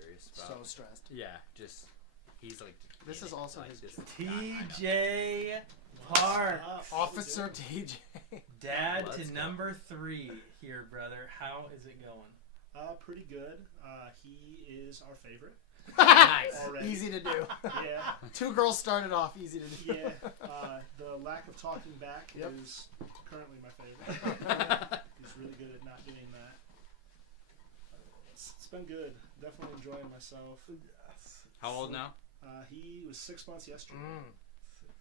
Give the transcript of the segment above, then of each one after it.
curious about. So stressed. Yeah, just he's like. This is also like his this TJ Park, Officer TJ. dad Let's to go. number 3 here, brother. How is it going? Pretty good. He is our favorite. Nice. Already. Easy to do. Yeah. 2 girls started off easy to do. Yeah. The lack of talking back Yep. is currently my favorite. He's really good at not doing that. It's been good. Definitely enjoying myself. How old now? He was 6 months yesterday. 6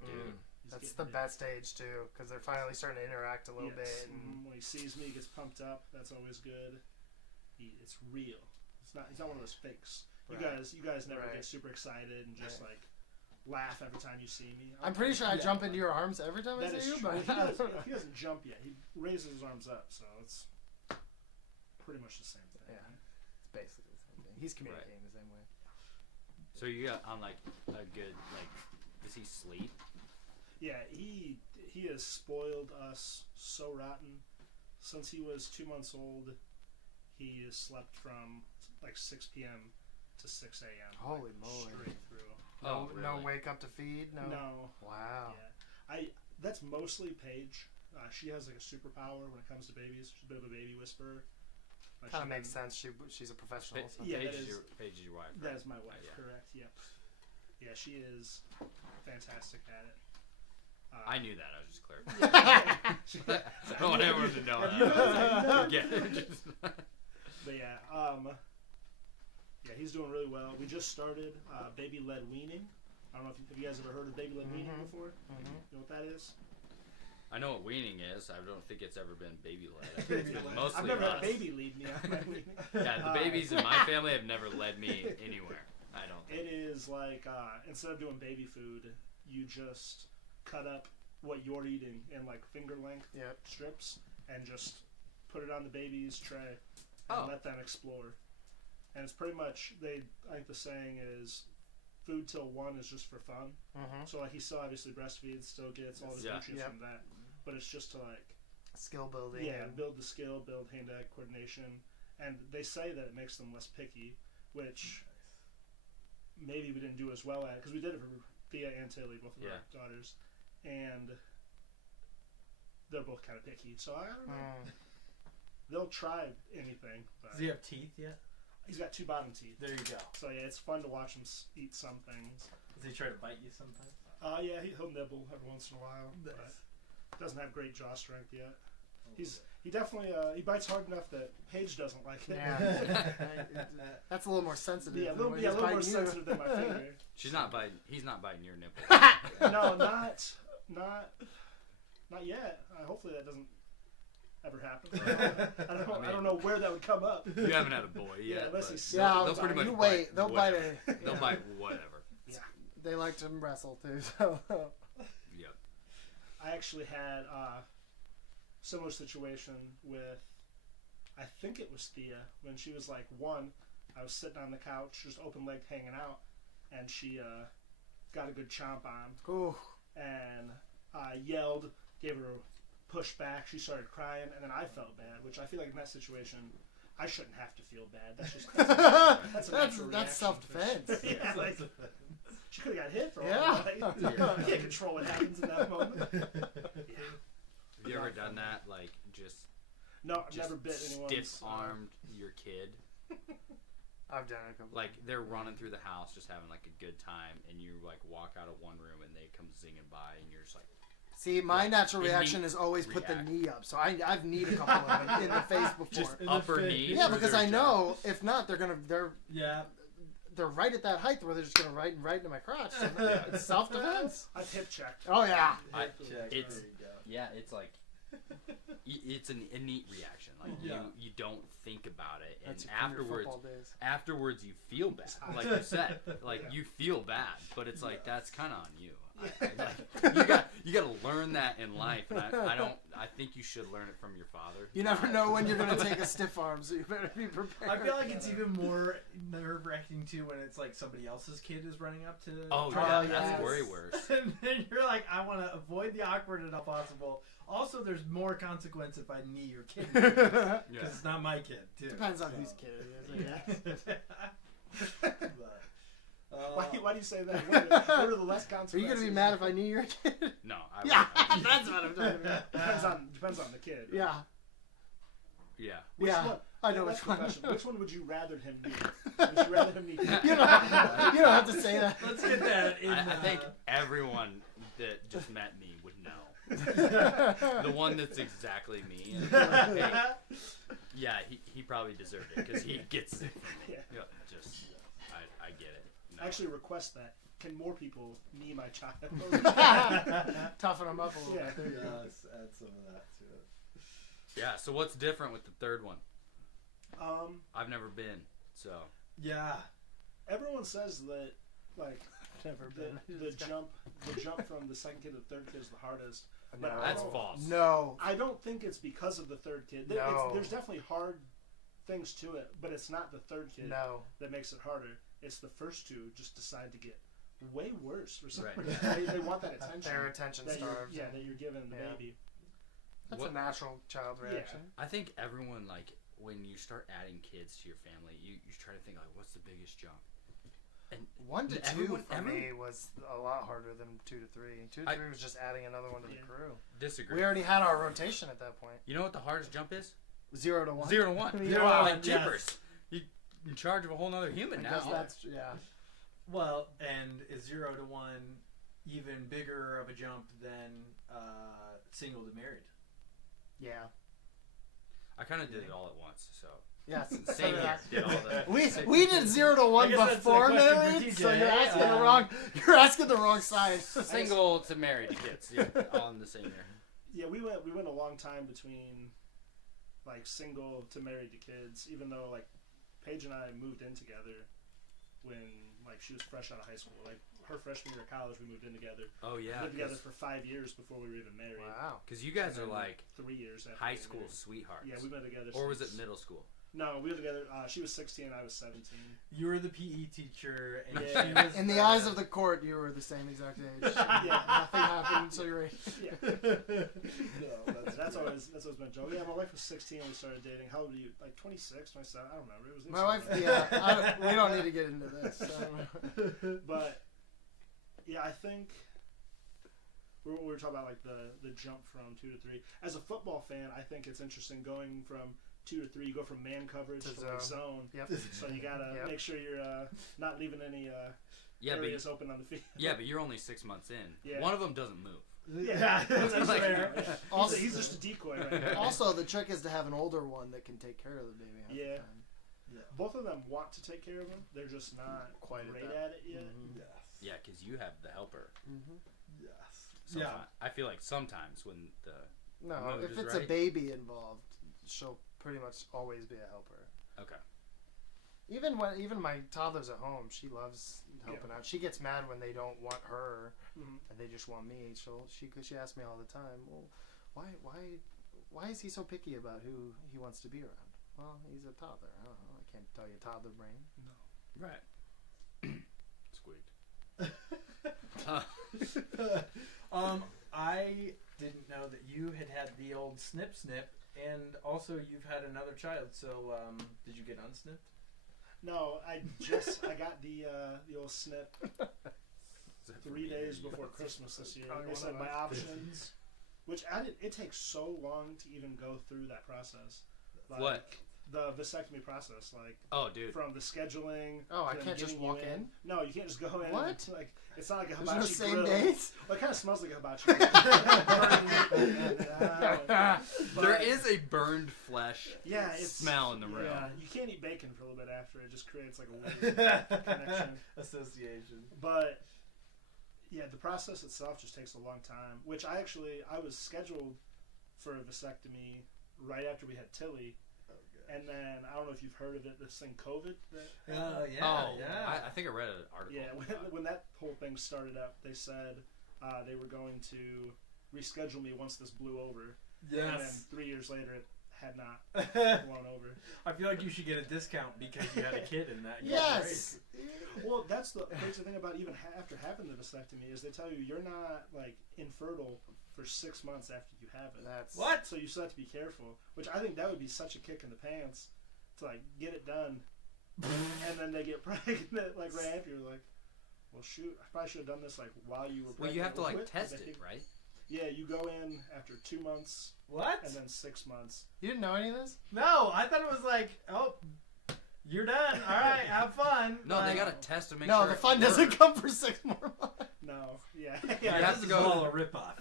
months. Dude. He's That's getting the big. best age too, because they're finally starting to interact a little Yes. bit. And When he sees me, he gets pumped up. That's always good. It's real. He's not one of those fakes. Right. You guys never Right. get super excited and just like laugh every time you see me. I'm pretty sure I jump into your arms every time I That is see you, true. but He doesn't jump yet. He raises his arms up, so it's pretty much the same thing. Yeah. it's basically the same thing. He's communicating the same way. So you got on like a good like. Does he sleep? Yeah, he has spoiled us so rotten. Since he was 2 months old, he has slept from like 6 p.m. to 6 a.m. Holy like, moly. Straight through. No, really? no wake up to feed. No. No. Wow. Yeah. That's mostly Paige. She has like a superpower when it comes to babies. She's a bit of a baby whisperer. Like, Kind of she makes can- sense. She's a professional. So. Yeah, Paige that is is- Paige is your wife. That right? is my wife, Yeah. correct? Yep. Yeah, she is fantastic at it. I knew that. I was just clarifying. Yeah. I don't want everyone to know Have you that. noticed? Yeah. But yeah, he's doing really well. We just started baby-led weaning. I don't know if you guys ever heard of baby-led weaning before. Mm-hmm. You know what that is? I know what weaning is. I don't think it's ever been baby-led. I think it's been mostly I've never had us. a baby lead me on my weaning. Yeah, the babies in my family have never led me anywhere. I don't think. It is like instead of doing baby food, you just cut up what you're eating in like finger-length Yep. strips and just put it on the baby's tray and Oh. let them explore. And it's pretty much I think the saying is food till 1 is just for fun. Mm-hmm. So like he still obviously breastfeeds, still gets all the Yeah. nutrients Yep. from that, but it's just to like Skill building. and- build the skill, build hand-eye coordination, and they say that it makes them less picky, which maybe we didn't do as well at because we did it for Thea and Tilly, both of our daughters, and they're both kind of picky. So I don't know. They'll try anything, but Does he have teeth yet? he's got 2 bottom teeth. There you go. So yeah, it's fun to watch him eat some things. Does he try to bite you sometimes? Yeah, he'll nibble every once in a while, but doesn't have great jaw strength yet. He definitely he bites hard enough that Paige doesn't like it. Yeah. That's a little more sensitive. Yeah, a than little, when yeah, a he's little more biting you. sensitive than my finger. She's not biting. He's not biting your nipple. No, not yet. Hopefully that doesn't ever happen. I don't know where that would come up. You haven't had a boy Yeah, yet. unless but he's Yeah, they'll pretty much you bite wait. They'll bite whatever. it. They'll bite whatever. Yeah. They like to wrestle too. So. Yep. I actually had a similar situation with, I think it was Thea, when she was like 1. I was sitting on the couch, just open-legged hanging out, and she got a good chomp on, Ooh. and I yelled, gave her a push back. She started crying, and then I felt bad, which I feel like in that situation, I shouldn't have to feel bad. That's just that's a natural reaction. That's self-defense. Yeah, like, she could have got hit for all Yeah. that. You can't control what happens in that moment. Yeah. Have you ever done that? Like just No, I've never bit anyone. stiff-armed your kid. I've done it a couple. Like they're running through the house, just having like a good time, and you like walk out of one room and they come zinging by, and you're just like, See, my natural Innate reaction is always put the react. knee up. So I've kneed a couple of them in the face before. Just in the upper face. knee. Yeah, for because their I job. know if not, they're Yeah. right at that height where they're just gonna right into my crotch. So it's self-defense. I've hip checked. Oh yeah. Check. It's- There you go. yeah, it's like it's an innate reaction. Like Yeah. you don't think about it, and That's from your afterwards, football days. afterwards you feel bad. Like you said, like you feel bad, but it's like that's kind of on you. Like, you got to learn that in life, and I think you should learn it from your father. You never know when you're going to take a stiff arm, so you better be prepared. I feel like it's even more nerve-wracking too when it's like somebody else's kid is running up to. Oh try yeah, to that's pass. way worse. And then you're like, I want to avoid the awkward if possible. Also, there's more consequence if I knee your kid because it's not my kid too. Depends on whose kid it is. But, Why do you say that? What are the less consequences? Are you going to be mad if I knee your kid? No, Yeah, that's what I'm talking about. Depends on the kid. Right? Yeah. Yeah. Which Yeah. one? I know That's which the one. question. Which one would you rather him be? Would you rather him be? You don't have to say that. let's get that in. I think everyone that just met me would know. The one that's exactly me. And hey, yeah, he probably deserved it because he gets it from me. Yeah. Just, I get it. No. Actually, request that. Can more people knee my child? Toughen them up a little Yeah. bit. There you go. let's add some of that to it. Yeah. So what's different with the third one? Um, I've never been. So Yeah. everyone says that like Never been. the jump from the second kid to the third kid is the hardest. But No. that's false. No. I don't think it's because of the third kid. No. There's definitely hard things to it, but it's not the third kid No. that makes it harder. It's the first two just decide to get way worse for some Right. reason. They want that attention. Their attention that you're, starved. that you're giving the Yeah. baby. That's What- a natural child reaction. I think everyone, like, when you start adding kids to your family, you try to think, like, what's the biggest jump? And 1 to 2 everyone- for me was a lot harder than 2 to 3. 2 to 3 was just adding another one to the Yeah. crew. disagree. We already had our rotation at that point. You know what the hardest jump is? 0 to 1. 0 to 1. Yeah. Like, Yes. jeepers. You're in charge of a whole nother human I now. guess that's yeah. Well, and is 0 to 1 even bigger of a jump than single to married? Yeah. I kind of did it all at once, so. Yes. Same here. Did all the. We did 0 to 1 I guess that's a before question for married, TJ. so you're asking the wrong side. Single to married kids. Yeah, all in the same year. Yeah, we went a long time between like single to married to kids, even though like Paige and I moved in together when like she was fresh out of high school. Like her freshman year of college, we moved in together. Oh, yeah. Lived together for 5 years before we were even married. Wow. Because you guys And are then like 3 years after high we were school married. sweethearts. Yeah, we've been together. Or was it since- middle school? No, we were together. She was 16, I was 17. You were the PE teacher, and Yeah. she was In the eyes of the court, you were the same exact age. Yeah. Nothing happened until you were 8. Yeah, No, that's always been a joke. Yeah, my wife was 16 when we started dating. How old were you? Like 26, 27? I don't remember. It was My wife, yeah. We don't need to get into this. But yeah, I think we were talking about like the jump from 2 to 3. As a football fan, I think it's interesting going from 2 to 3. You go from man coverage To to like zone. Yep. So you gotta Yep. make sure you're not leaving any Yeah, areas open on the field. but you're only 6 months in. Yeah. One of them doesn't move. Yeah, that's Like- fair. Also- He's just a decoy right now. Also, the trick is to have an older one that can take care of the baby. half the Yeah. time. Both of them want to take care of him. They're just not Quite at great that. at it yet. Mhm. Yes. Yeah, because you have the helper. Yes. Sometimes. I feel like sometimes when the. No, Mood if is it's right. a baby involved, she'll pretty much always be a helper. Okay. Even my toddler's at home, she loves helping out. She gets mad when they don't want her Mhm. and they just want me. She asks me all the time, well, why is he so picky about who he wants to be around? Well, he's a toddler. I don't know. I can't tell you toddler brain. Right. Squeaked. I didn't know that you had the old snip, and also you've had another child. So, did you get unsnipped? No, I got the old snip 3 days before Christmas this year. Probably They one said of my us. options, which it takes so long to even go through that process. Like, What? The vasectomy process, like Oh, dude. from the scheduling. Oh, I to them can't just getting you walk in? No, you can't just go in. What? Like it's not like a There's hibachi no same grill. days? Well, it kind of smells like a hibachi grill. There is a burned flesh Yeah, it's smell in the room. Yeah, you can't eat bacon for a little bit after. It just creates like a weird connection. Association. But yeah, the process itself just takes a long time. Which I was scheduled for a vasectomy right after we had Tilly, and then I don't know if you've heard of it. This thing, COVID. Yeah, Oh, yeah. I think I read an article. Yeah, when that whole thing started up, they said they were going to reschedule me once this blew over. Yes. And then 3 years later, it had not blown over. I feel like you should get a discount because you had a kid in that. Yes. Well, that's the crazy thing about even after having the vasectomy is they tell you you're not like infertile for 6 months after you have it. That's What? So you still have to be careful, which I think that would be such a kick in the pants to like get it done, and then they get pregnant like right after. You're like, well, shoot, I probably should have done this like while you were pregnant. Well, you have to like with test it, right? Yeah, you go in after 2 months What? and then 6 months. You didn't know any of this? No, I thought it was like, oh, you're done. All right, have fun. No, Like, they gotta test to make No, sure. the it fun doesn't works. come for 6 more months. No, yeah. You Yeah, have this to is go- all a ripoff.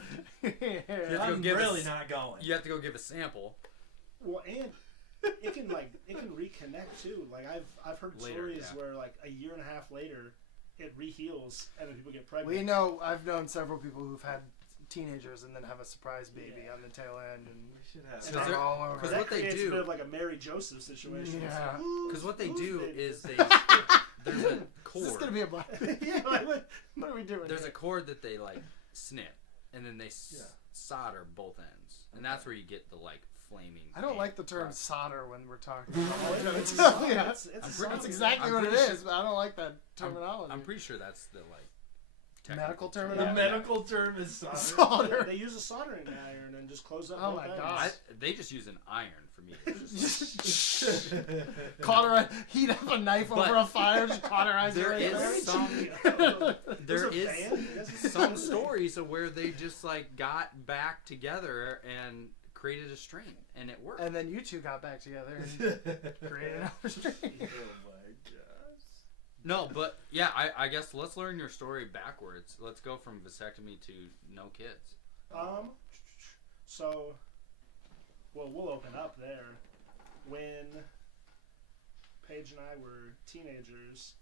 You have to go I'm give really us- not going. You have to go give a sample. Well, and it can reconnect too. Like I've heard Later, stories yeah. where like a year and a half later, it reheals and then people get pregnant. We know. I've known several people who've had teenagers and then have a surprise baby Yeah. on the tail end, and We should have. And start they're- all over. Because that what they creates do- a bit of like a Mary Joseph situation. Yeah. Because what they do is they there's a Is this gonna cord. be a black? yeah, like, what? What are we doing? There's a here? cord that they like snip, and then they Yeah. solder both ends, and that's where you get the like flaming. I don't paint like the term product. solder when we're talking. Oh, about it's it. solid. Yeah. It's I'm solid. pretty- That's exactly I'm what it pretty is, but I don't like that terminology. I'm pretty sure that's the like Medical technical term. The Yeah. medical term is solder. Solder. They use a soldering iron and just close up. Oh both my ends. God. They just use an iron for me. It's just Cauterize. Heat up a knife But over a fire. Just cauterize there it. is Right some- There's there a is fan? That's- some stories of where they just like got back together and created a strain, and it worked. And then you two got back together and created another strain. Oh my gosh. No, but yeah, I guess let's learn your story backwards. Let's go from vasectomy to no kids. So, well, we'll open up there. When Paige and I were teenagers,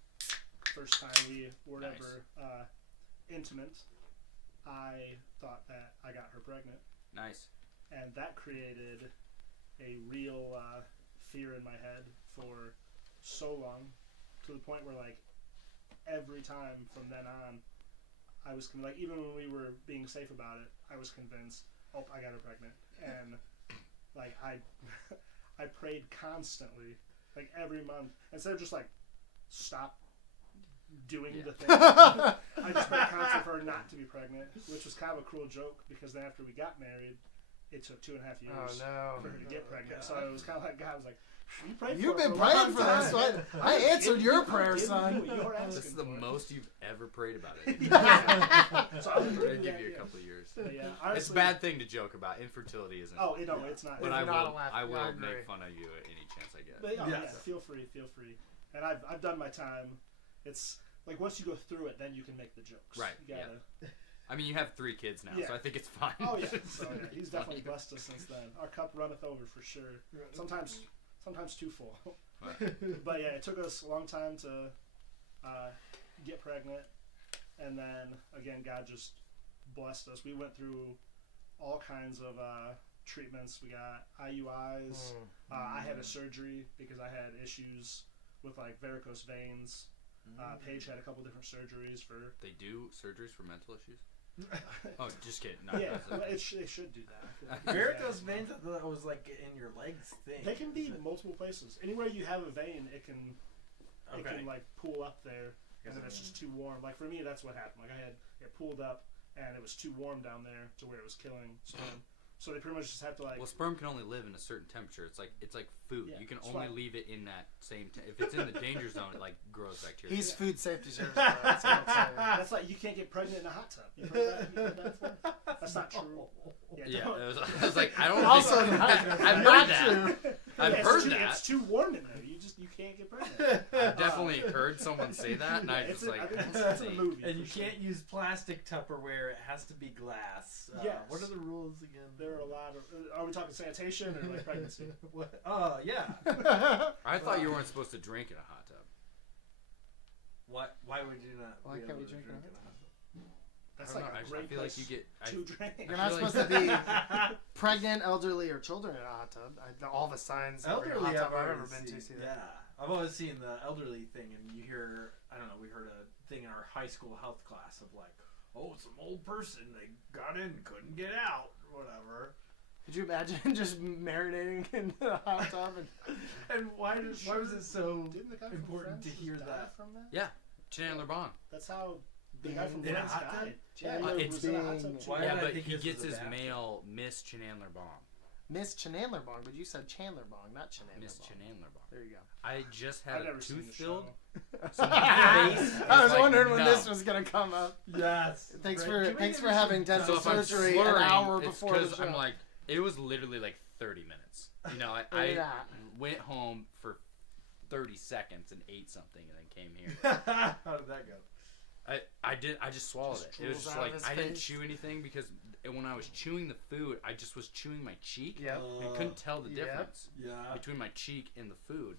first time we were Nice. ever intimate, I thought that I got her pregnant, Nice. and that created a real fear in my head for so long, to the point where like every time from then on, I was like, even when we were being safe about it, I was convinced, oh, I got her pregnant, and like I prayed constantly, like every month, instead of just like stop doing the thing. I just prayed constantly for her not to be pregnant, which was kind of a cruel joke because then after we got married, it took 2.5 years Oh for her to get pregnant. God. So it was kind of like God was like, "You prayed You've for it been for a praying long for time." this. So I answered your prayer, son. You're asking This is the for it. most you've ever prayed about it. So I was I'm gonna gonna give you a yeah. couple of years. But yeah, It's honestly, a bad thing to joke about. Infertility isn't. Oh, no, it's not. But It's I not will. a laugh. I I will agree. make fun of you at any chance I get. But yeah, Yes. feel free. And I've done my time. It's like once you go through it, then you can make the jokes. Right, You gotta, I mean, you have 3 kids now, Yeah. so I think it's fine. Oh yeah. So yeah, It's he's fine. definitely blessed us since then. Our cup runneth over for sure. Sometimes too full. But yeah, it took us a long time to get pregnant, and then again, God just blessed us. We went through all kinds of treatments. We got IUIs. I had a surgery because I had issues with like varicose veins. Paige had a couple different surgeries for. They do surgeries for mental issues? Oh, just kidding. No, Yeah, that's- it should do that. I feel like Varicose veins, I thought it was like in your legs thing. They can be multiple places. Anywhere you have a vein, it can Okay. like pool up there, and then it's just too warm. Like for me, that's what happened. Like I had it pooled up, and it was too warm down there to where it was killing sperm. So they pretty much just have to like. Well, sperm can only live in a certain temperature. It's like food. Yeah, You can it's only fine. leave it in that same. If it's in the danger zone, it like grows bacteria. He's food safety certified. That's what I'll tell you. That's like you can't get pregnant in a hot tub. You've heard that? You've heard that before? That's not true. Yeah, don't- I was like, I don't. Also, think, not- I've not heard that. true. I've Yeah, heard it's that. It's too warm in there. You can't get pregnant. I've definitely heard someone say that, and I Yeah, was it's just like, I think I it's don't in a think- movie. And you for sure. can't use plastic Tupperware. It has to be glass. Yes. What are the rules again? There are a lot of. Are we talking sanitation or like pregnancy? What? Oh, yeah. I thought you weren't supposed to drink in a hot tub. What? Why would you not? Why be can't able we to drink in a in a hot tub? That's I don't like know, a I great feel like place you get. to drink. You're not feel like- supposed to be pregnant, elderly, or children in a hot tub. All the signs for a Elderly, hot tub I've I've ever ever been to see that. Yeah, I've always seen the elderly thing, and you hear, I don't know, we heard a thing in our high school health class of like, oh, some old person, they got in, couldn't get out, whatever. Could you imagine just marinating in the hot tub? And why was it so Didn't the guy from important to Friends hear die that? from that? Yeah, Chandler Bong. That's how the guy from In a Friends hot tub? died. Chandler Yeah, he was was in a hot tub being- too. Why Yeah, did I but think he this gets was a his bathroom? mail Miss Chandler Bong. Miss Chandler Bong, but you said Chandler Bong, not Chandler Miss Bong. Chandler Bong. There you go. I just I've had a never seen tooth the filled. show. So my face I is was like wondering when numb. this was gonna come up. Yes. Thanks Right. for Can we thanks give for you having some dental So if I'm surgery an slurring, hour it's before the 'cause show. I'm like, it was literally like 30 minutes. You know, I Yeah. went home for 30 seconds and ate something and then came here. How did that go? I just swallowed Just it. It was drools just out of like his I didn't face. chew anything because when I was chewing the food, I just was chewing my cheek. Yep. And couldn't tell the Yep. difference Yeah. between my cheek and the food.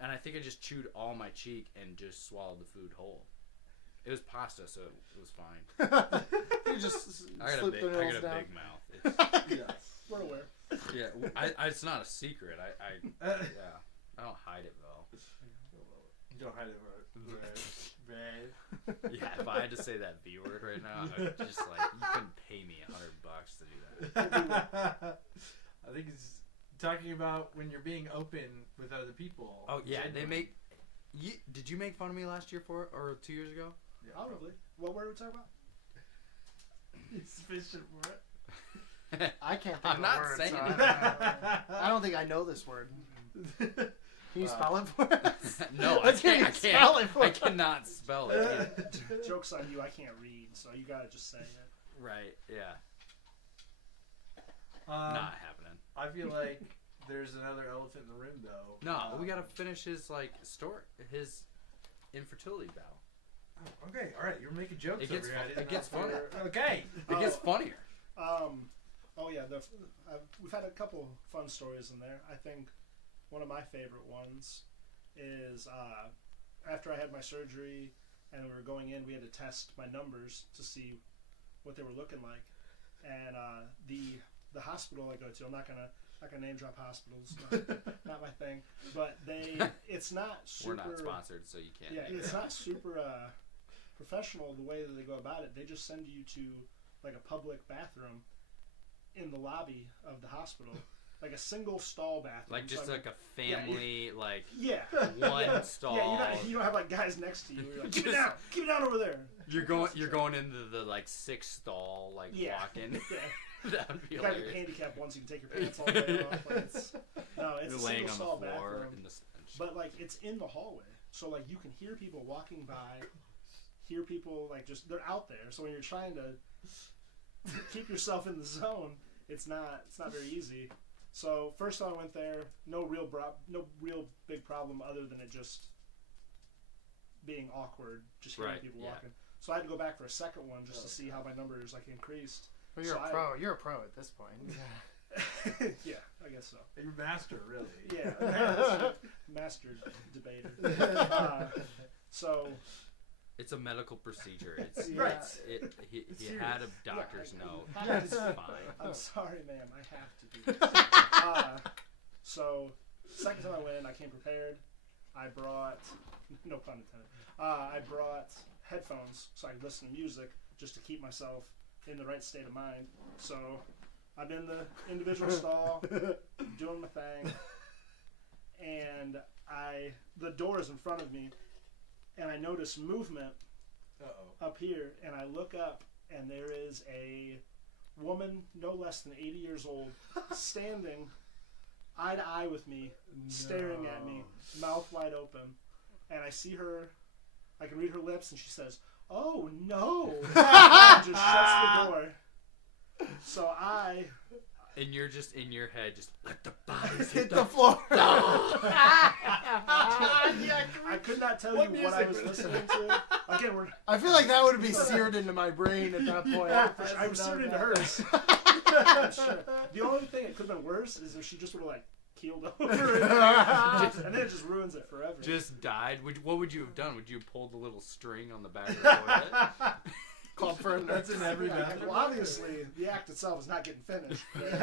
And I think I just chewed all my cheek and just swallowed the food whole. It was pasta, so it was fine. You just I got a slip big, the I nails got a down. big mouth. It's, Yes. We're aware. yeah, it's not a secret. Yeah, I don't hide it though. You don't hide it right. Yeah, if I had to say that B word right now, I would just like you couldn't pay me $100 to do that. I think it's talking about when you're being open with other people. Oh yeah, they Genuine. make. Did you make fun of me last year or 2 years ago? Yeah, Probably. What word are we talking about? He's fishing for it. I can't think I'm of not words, saying so it. I don't think I know this word. Can you spell it for us? No, I Let's hear can't. you I spell can't. it for I us. cannot spell it. Yeah. Joke's on you, I can't read, so you gotta just say it. Right. Yeah. Um, Not happening. I feel like there's another elephant in the room, though. No, we gotta finish his his infertility battle. Oh, okay, all right. You're making jokes. It gets over here. I fu- did it gets not funnier. hear- Okay. It gets funnier. Oh yeah, we've had a couple fun stories in there. I think one of my favorite ones is after I had my surgery and we were going in, we had to test my numbers to see what they were looking like. And the hospital I go to, I'm not gonna name drop hospitals, not my thing. But it's not super. We're not sponsored, so you can't. Yeah, it's not super professional the way that they go about it. They just send you to like a public bathroom in the lobby of the hospital, like a single stall bathroom. Like just So, like a family, like yeah, one yeah. stall. Yeah, you don't have like guys next to you. You're like, keep it down over there. You're going into the like 6 stall like Yeah. walk-in. Yeah. That'd be You gotta be hilarious. handicapped once you can take your pants all the way off. Like it's You're a laying single on stall the floor bathroom. in the stench. But like it's in the hallway, so like you can hear people walking by, hear people like just they're out there. So when you're trying to keep yourself in the zone, it's not very easy. So first time I went there, no real big problem other than it just being awkward, just hearing Right, people yeah. walking. So I had to go back for a second one just to see how my numbers like increased. Well, you're So a pro. You're a pro at this point. Yeah, I guess so. You're master, really. Yeah, master debater. So It's a medical procedure. It's Yeah. Right. He serious. had a doctor's Yeah, note. I- It's fine. I'm sorry, ma'am. I have to do this. So, second time I went in, I came prepared. I brought, no pun intended, I brought headphones so I could listen to music just to keep myself in the right state of mind. So, I'm in the individual stall, doing my thing, and the door is in front of me, and I notice movement Uh-oh. up here, and I look up, and there is a woman no less than 80 years old standing eye to eye with me, staring at me, mouth wide open, and I see her, I can read her lips, and she says, "Oh no," and just shuts the door. So And you're just in your head, just let the bodies Hit the floor. I could not tell What you what I was music? listening to. Again, I feel like that would be seared into my brain at that point. I was seared into hers. Sure. The only thing it could have been worse is if she just would have like keeled over, and then it just ruins it forever. just died. What would you have done? Would you have pulled the little string on the back of the toilet? Called for a That's in every bathroom. Well, obviously, the act itself is not getting finished. Not in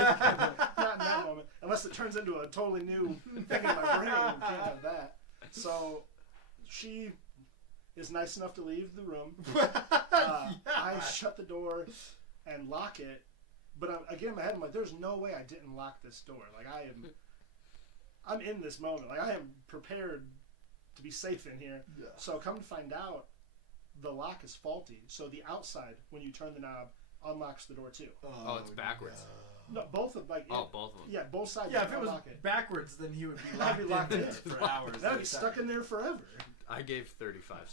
that moment, unless it turns into a totally new thing in my brain. Can't have that. So she is nice enough to leave the room. I shut the door and lock it. But again, in my head, I'm like, there's no way I didn't lock this door. Like, I'm in this moment. Like, I am prepared to be safe in here. Yeah. So come to find out, the lock is faulty. So the outside, when you turn the knob, unlocks the door too. Oh, it's backwards. No, both of both of them. Yeah, both sides. Yeah, if it was backwards, then he would be locked in for hours. That would be stuck in there forever. I gave 35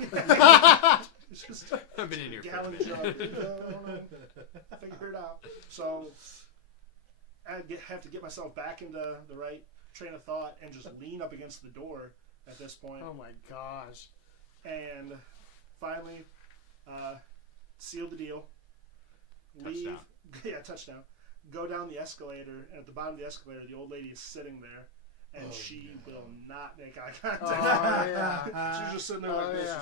samples. It's just I've been in here gallon for a jug. minute. Figure it out. So I have to get myself back into the right train of thought and just lean up against the door at this point. Oh my gosh. And finally, seal the deal. Touchdown. Touchdown. Go down the escalator, and at the bottom of the escalator, the old lady is sitting there, and she will not make eye contact. Oh, yeah. She's just sitting there like this.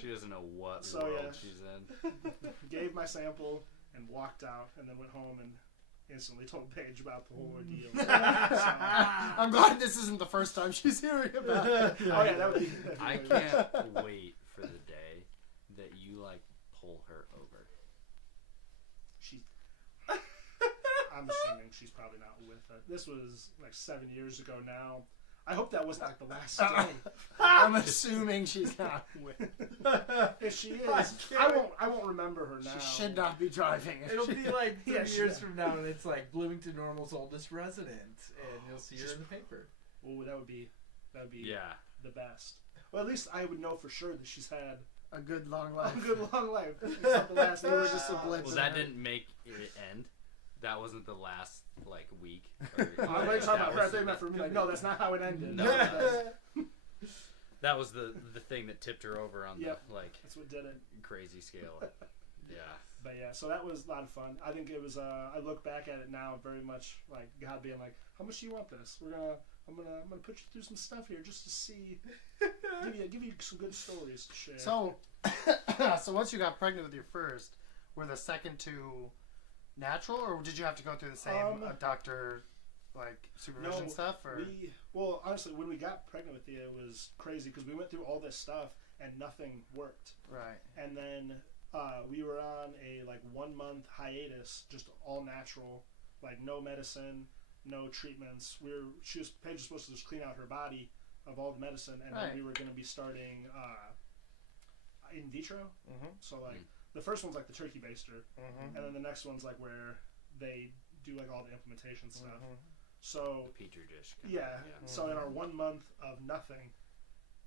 She doesn't know what world she's in. Gave my sample and walked out, and then went home and instantly told Paige about the whole ordeal. I'm glad this isn't the first time she's hearing about it. Oh yeah, that would be. I can't wait for the day that you like pull her over. I'm assuming she's probably not with us. This was like 7 years ago now. I hope that wasn't like the last day. I'm assuming she's not with. If she is, I won't remember her now. She should not be driving. It'll be like 3 years from now, and it's like Bloomington Normal's oldest resident, and you'll see her in the paper. Oh, that would be the best. Well, at least I would know for sure that she's had a good long life. A good long life. Except the last day was just a blip. Well, that didn't make it end. That wasn't the last like week. Or, I'm talking about her. I think that for me. Like, no, that's not how it ended. No, that was the thing that tipped her over on the like. That's what did it. Crazy scale. Yeah. But yeah, so that was a lot of fun. I think it was. I look back at it now very much like God being like, "How much do you want this? I'm gonna put you through some stuff here just to see, give you some good stories to share." So once you got pregnant with your first, were the second two natural, or did you have to go through the same doctor like supervision stuff? Or well, honestly, when we got pregnant with you, it was crazy because we went through all this stuff and nothing worked. Right. And then we were on a like 1 month hiatus, just all natural, like no medicine, no treatments. Paige was supposed to just clean out her body of all the medicine, and then we were going to be starting in vitro. Mm-hmm. So like. The first one's like the turkey baster, and then the next one's like where they do like all the implementation stuff. So Petri dish. So in our 1 month of nothing,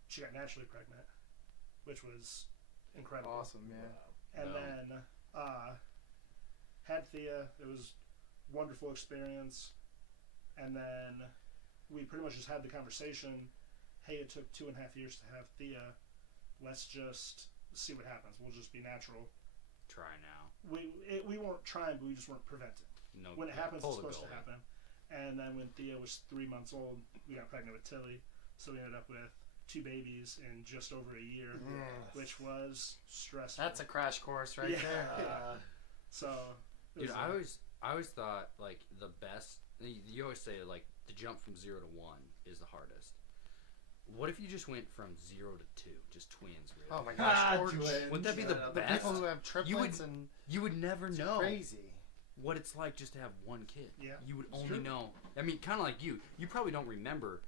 she got naturally pregnant, which was incredible. Awesome, yeah. And then had Thea. It was a wonderful experience. And then we pretty much just had the conversation. Hey, it took 2.5 years to have Thea. Let's just see what happens. We'll just be natural. Try now. We weren't trying, but we just weren't preventing. No. When it happens, it's supposed to happen. And then when Thea was 3 months old, we got pregnant with Tilly. So we ended up with 2 babies in just over a year, which was stressful. That's a crash course right there. So, dude, I always thought like the best. You always say like the jump from 0 to 1 is the hardest. What if you just went from 0 to 2, just twins? Really? Oh my gosh! Wouldn't that be the best? People who have triplets you would never know. Crazy. What it's like just to have one kid. Yeah, you would only know. I mean, kind of like you. You probably don't remember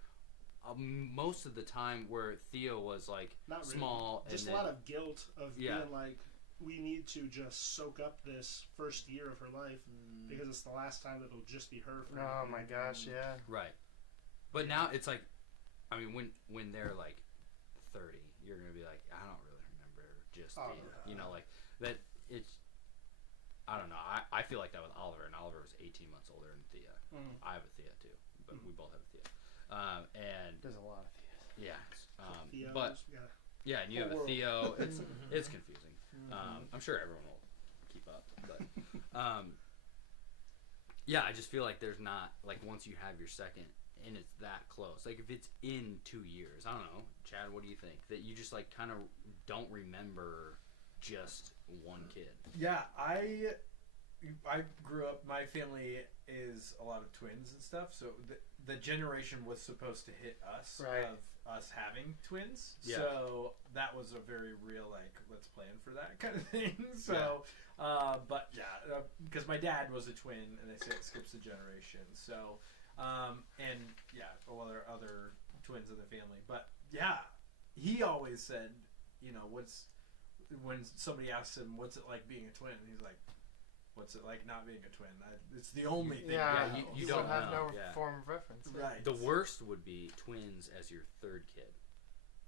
most of the time where Theo was like not really. Small. Just and a lot of guilt of being like, we need to just soak up this first year of her life because it's the last time that it'll just be her. Oh my gosh, yeah. Right. But now it's like, I mean, when they're like 30, you're gonna be like, I don't really remember just you know, like that. It's, I don't know. I feel like that with Oliver, and Oliver was 18 months older than Thea. I have a Thea too, but we both have a Thea. And there's a lot of Theas. Yeah. But yeah, and you have a Theo. It's confusing. I'm sure everyone will keep up, but yeah, I just feel like there's not like once you have your second. And it's that close. Like if it's in 2 years, I don't know, Chad. What do you think? That you just like kind of don't remember just one kid. Yeah, I grew up. My family is a lot of twins and stuff. So the generation was supposed to hit us us having twins. Yeah. So that was a very real, like, let's plan for that kind of thing. So, but yeah, because my dad was a twin, and they say it skips a generation. So, and yeah, well, there are other twins in the family. But yeah, he always said, you know, when somebody asks him, what's it like being a twin? And he's like, what's it like not being a twin? It's the only thing. Yeah, you don't don't have know. no form of reference. Right. The worst would be twins as your third kid.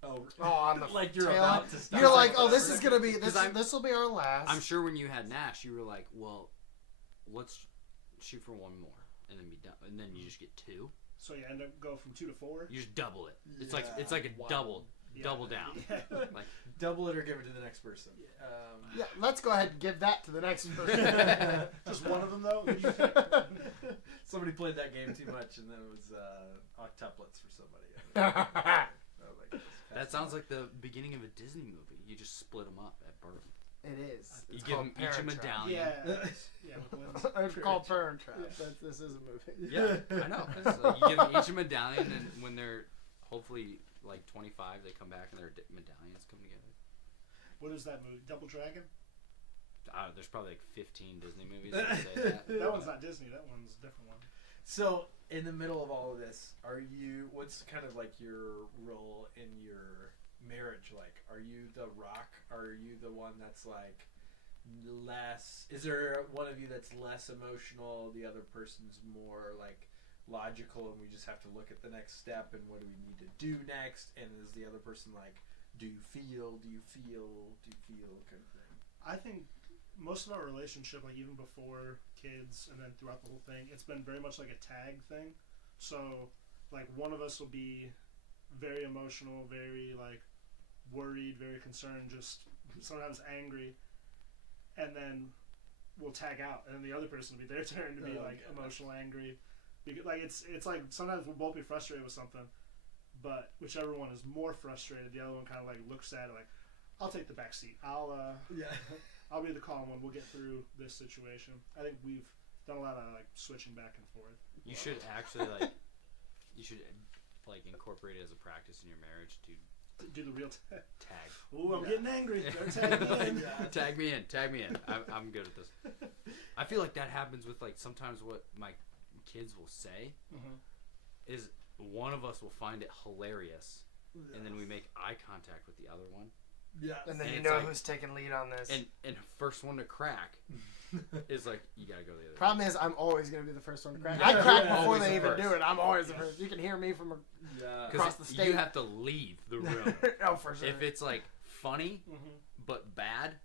Oh, on the like you're tail about to start. You're like, oh, this is gonna be this. 'Cause This will be our last. I'm sure when you had Nash, you were like, well, let's shoot for one more and then be done, and then you just get two. So you end up go from 2 to 4. You just double it. It's Yeah. like a double down. Yeah. Like double it or give it to the next person. Yeah, let's go ahead and give that to the next person. Just one of them though. Somebody played that game too much, and then it was octuplets for somebody. I was like, that sounds like the beginning of a Disney movie. You just split them up at birth. It is. You It's give called them each a Parent Trap. medallion. Yeah. It's called Parent Trap. This is a movie. Yeah, I know. It's like you give them each a medallion, and when they're hopefully like 25, they come back and their medallions come together. What is that movie? Double Dragon? There's probably like 15 Disney movies that say that. That one's not Disney. That one's a different one. So, in the middle of all of this, what's kind of like your role in your marriage like? Are you the rock? Are you the one that's like less? Is there one of you that's less emotional? The other person's more like logical, and we just have to look at the next step and what do we need to do next? And is the other person like, do you feel kind of thing? I think most of our relationship, like even before kids and then throughout the whole thing, it's been very much like a tag thing. So, like, one of us will be very emotional, very like worried, very concerned, just sometimes angry, and then we'll tag out, and then the other person will be their turn to be emotional, angry. Because, like, it's like sometimes we'll both be frustrated with something, but whichever one is more frustrated, the other one kind of like looks at it like, I'll take the back seat. I'll be the calm one. We'll get through this situation. I think we've done a lot of like switching back and forth. You should actually incorporate it as a practice in your marriage to do the real tag. Ooh, I'm getting angry. Tag me in. Tag me in. I'm good at this. I feel like that happens with like sometimes what my kids will say is one of us will find it hilarious, and then we make eye contact with the other one. Yeah, and then and you know like, who's taking lead on this. And first one to crack is like, you gotta go the other way. Problem is, I'm always gonna be the first one to crack. I crack before they even do it. I'm always the first. You can hear me from across the state. You have to leave the room. Oh, for sure. If it's like funny but bad,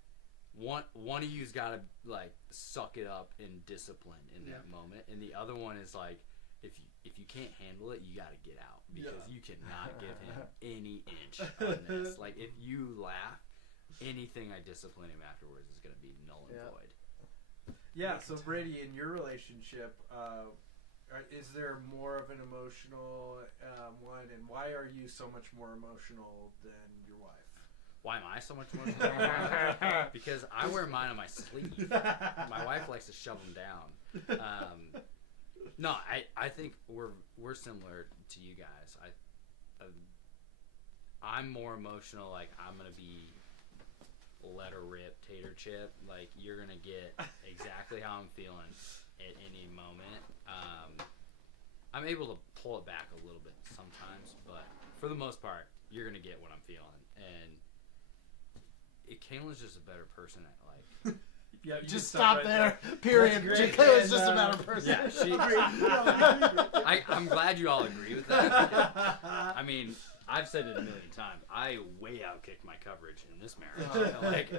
one of you's gotta like suck it up and discipline in that moment, and the other one is like, if you can't handle it, you gotta get out, because you cannot give him any inch on this. Like, if you laugh, anything I discipline him afterwards is gonna be null and void. Yeah. So Brady, in your relationship, is there more of an emotional one, and why are you so much more emotional than your wife? Why am I so much emotional? Because I wear mine on my sleeve. My wife likes to shove them down. No, I think we're similar to you guys. I'm more emotional. Like, I'm gonna be let her rip, tater chip. Like, you're gonna get exactly how I'm feeling at any moment. I'm able to pull it back a little bit sometimes, but for the most part, you're gonna get what I'm feeling. And Kaylin's just a better person at like. Yeah, just stop there. Period. Kayla's just a better person. Yeah, I'm glad you all agree with that. I mean, I've said it a million times. I way outkicked my coverage in this marriage. Like,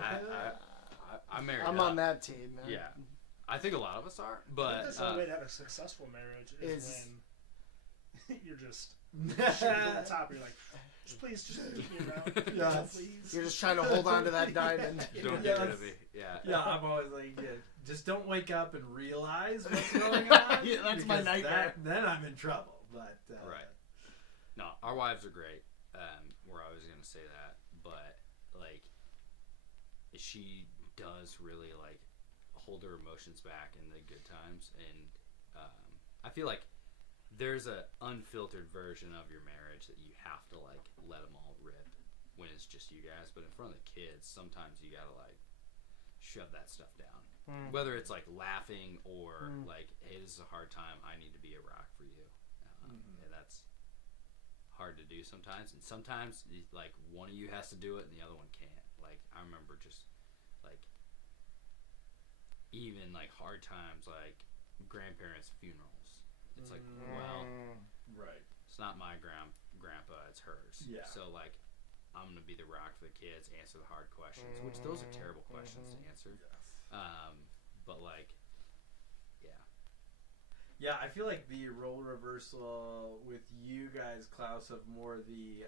I'm married. I'm on that team, man. Yeah, I think a lot of us are, but that's the only way to have a successful marriage is when you're just shooting to the top. You're like, just keep me around. Please. You're just trying to hold on to that diamond. Don't get rid of me. Yeah, I'm always like, just don't wake up and realize what's going on. Yeah, that's my nightmare. Then I'm in trouble. But right. No, our wives are great. We're always gonna say that, but like, she does really like hold her emotions back in the good times, and I feel like there's a unfiltered version of your marriage that you have to like let them all rip when it's just you guys, but in front of the kids sometimes you gotta like shove that stuff down, whether it's like laughing or like, hey, this is a hard time, I need to be a rock for you, and that's hard to do sometimes, and sometimes like one of you has to do it and the other one can't. Like I remember just like even like hard times like grandparents' funerals. It's like, well, right. It's not my grandpa, it's hers. Yeah. So like, I'm gonna be the rock for the kids, answer the hard questions, which those are terrible questions to answer. Yes. But like, yeah. Yeah, I feel like the role reversal with you guys, Klaus, of more the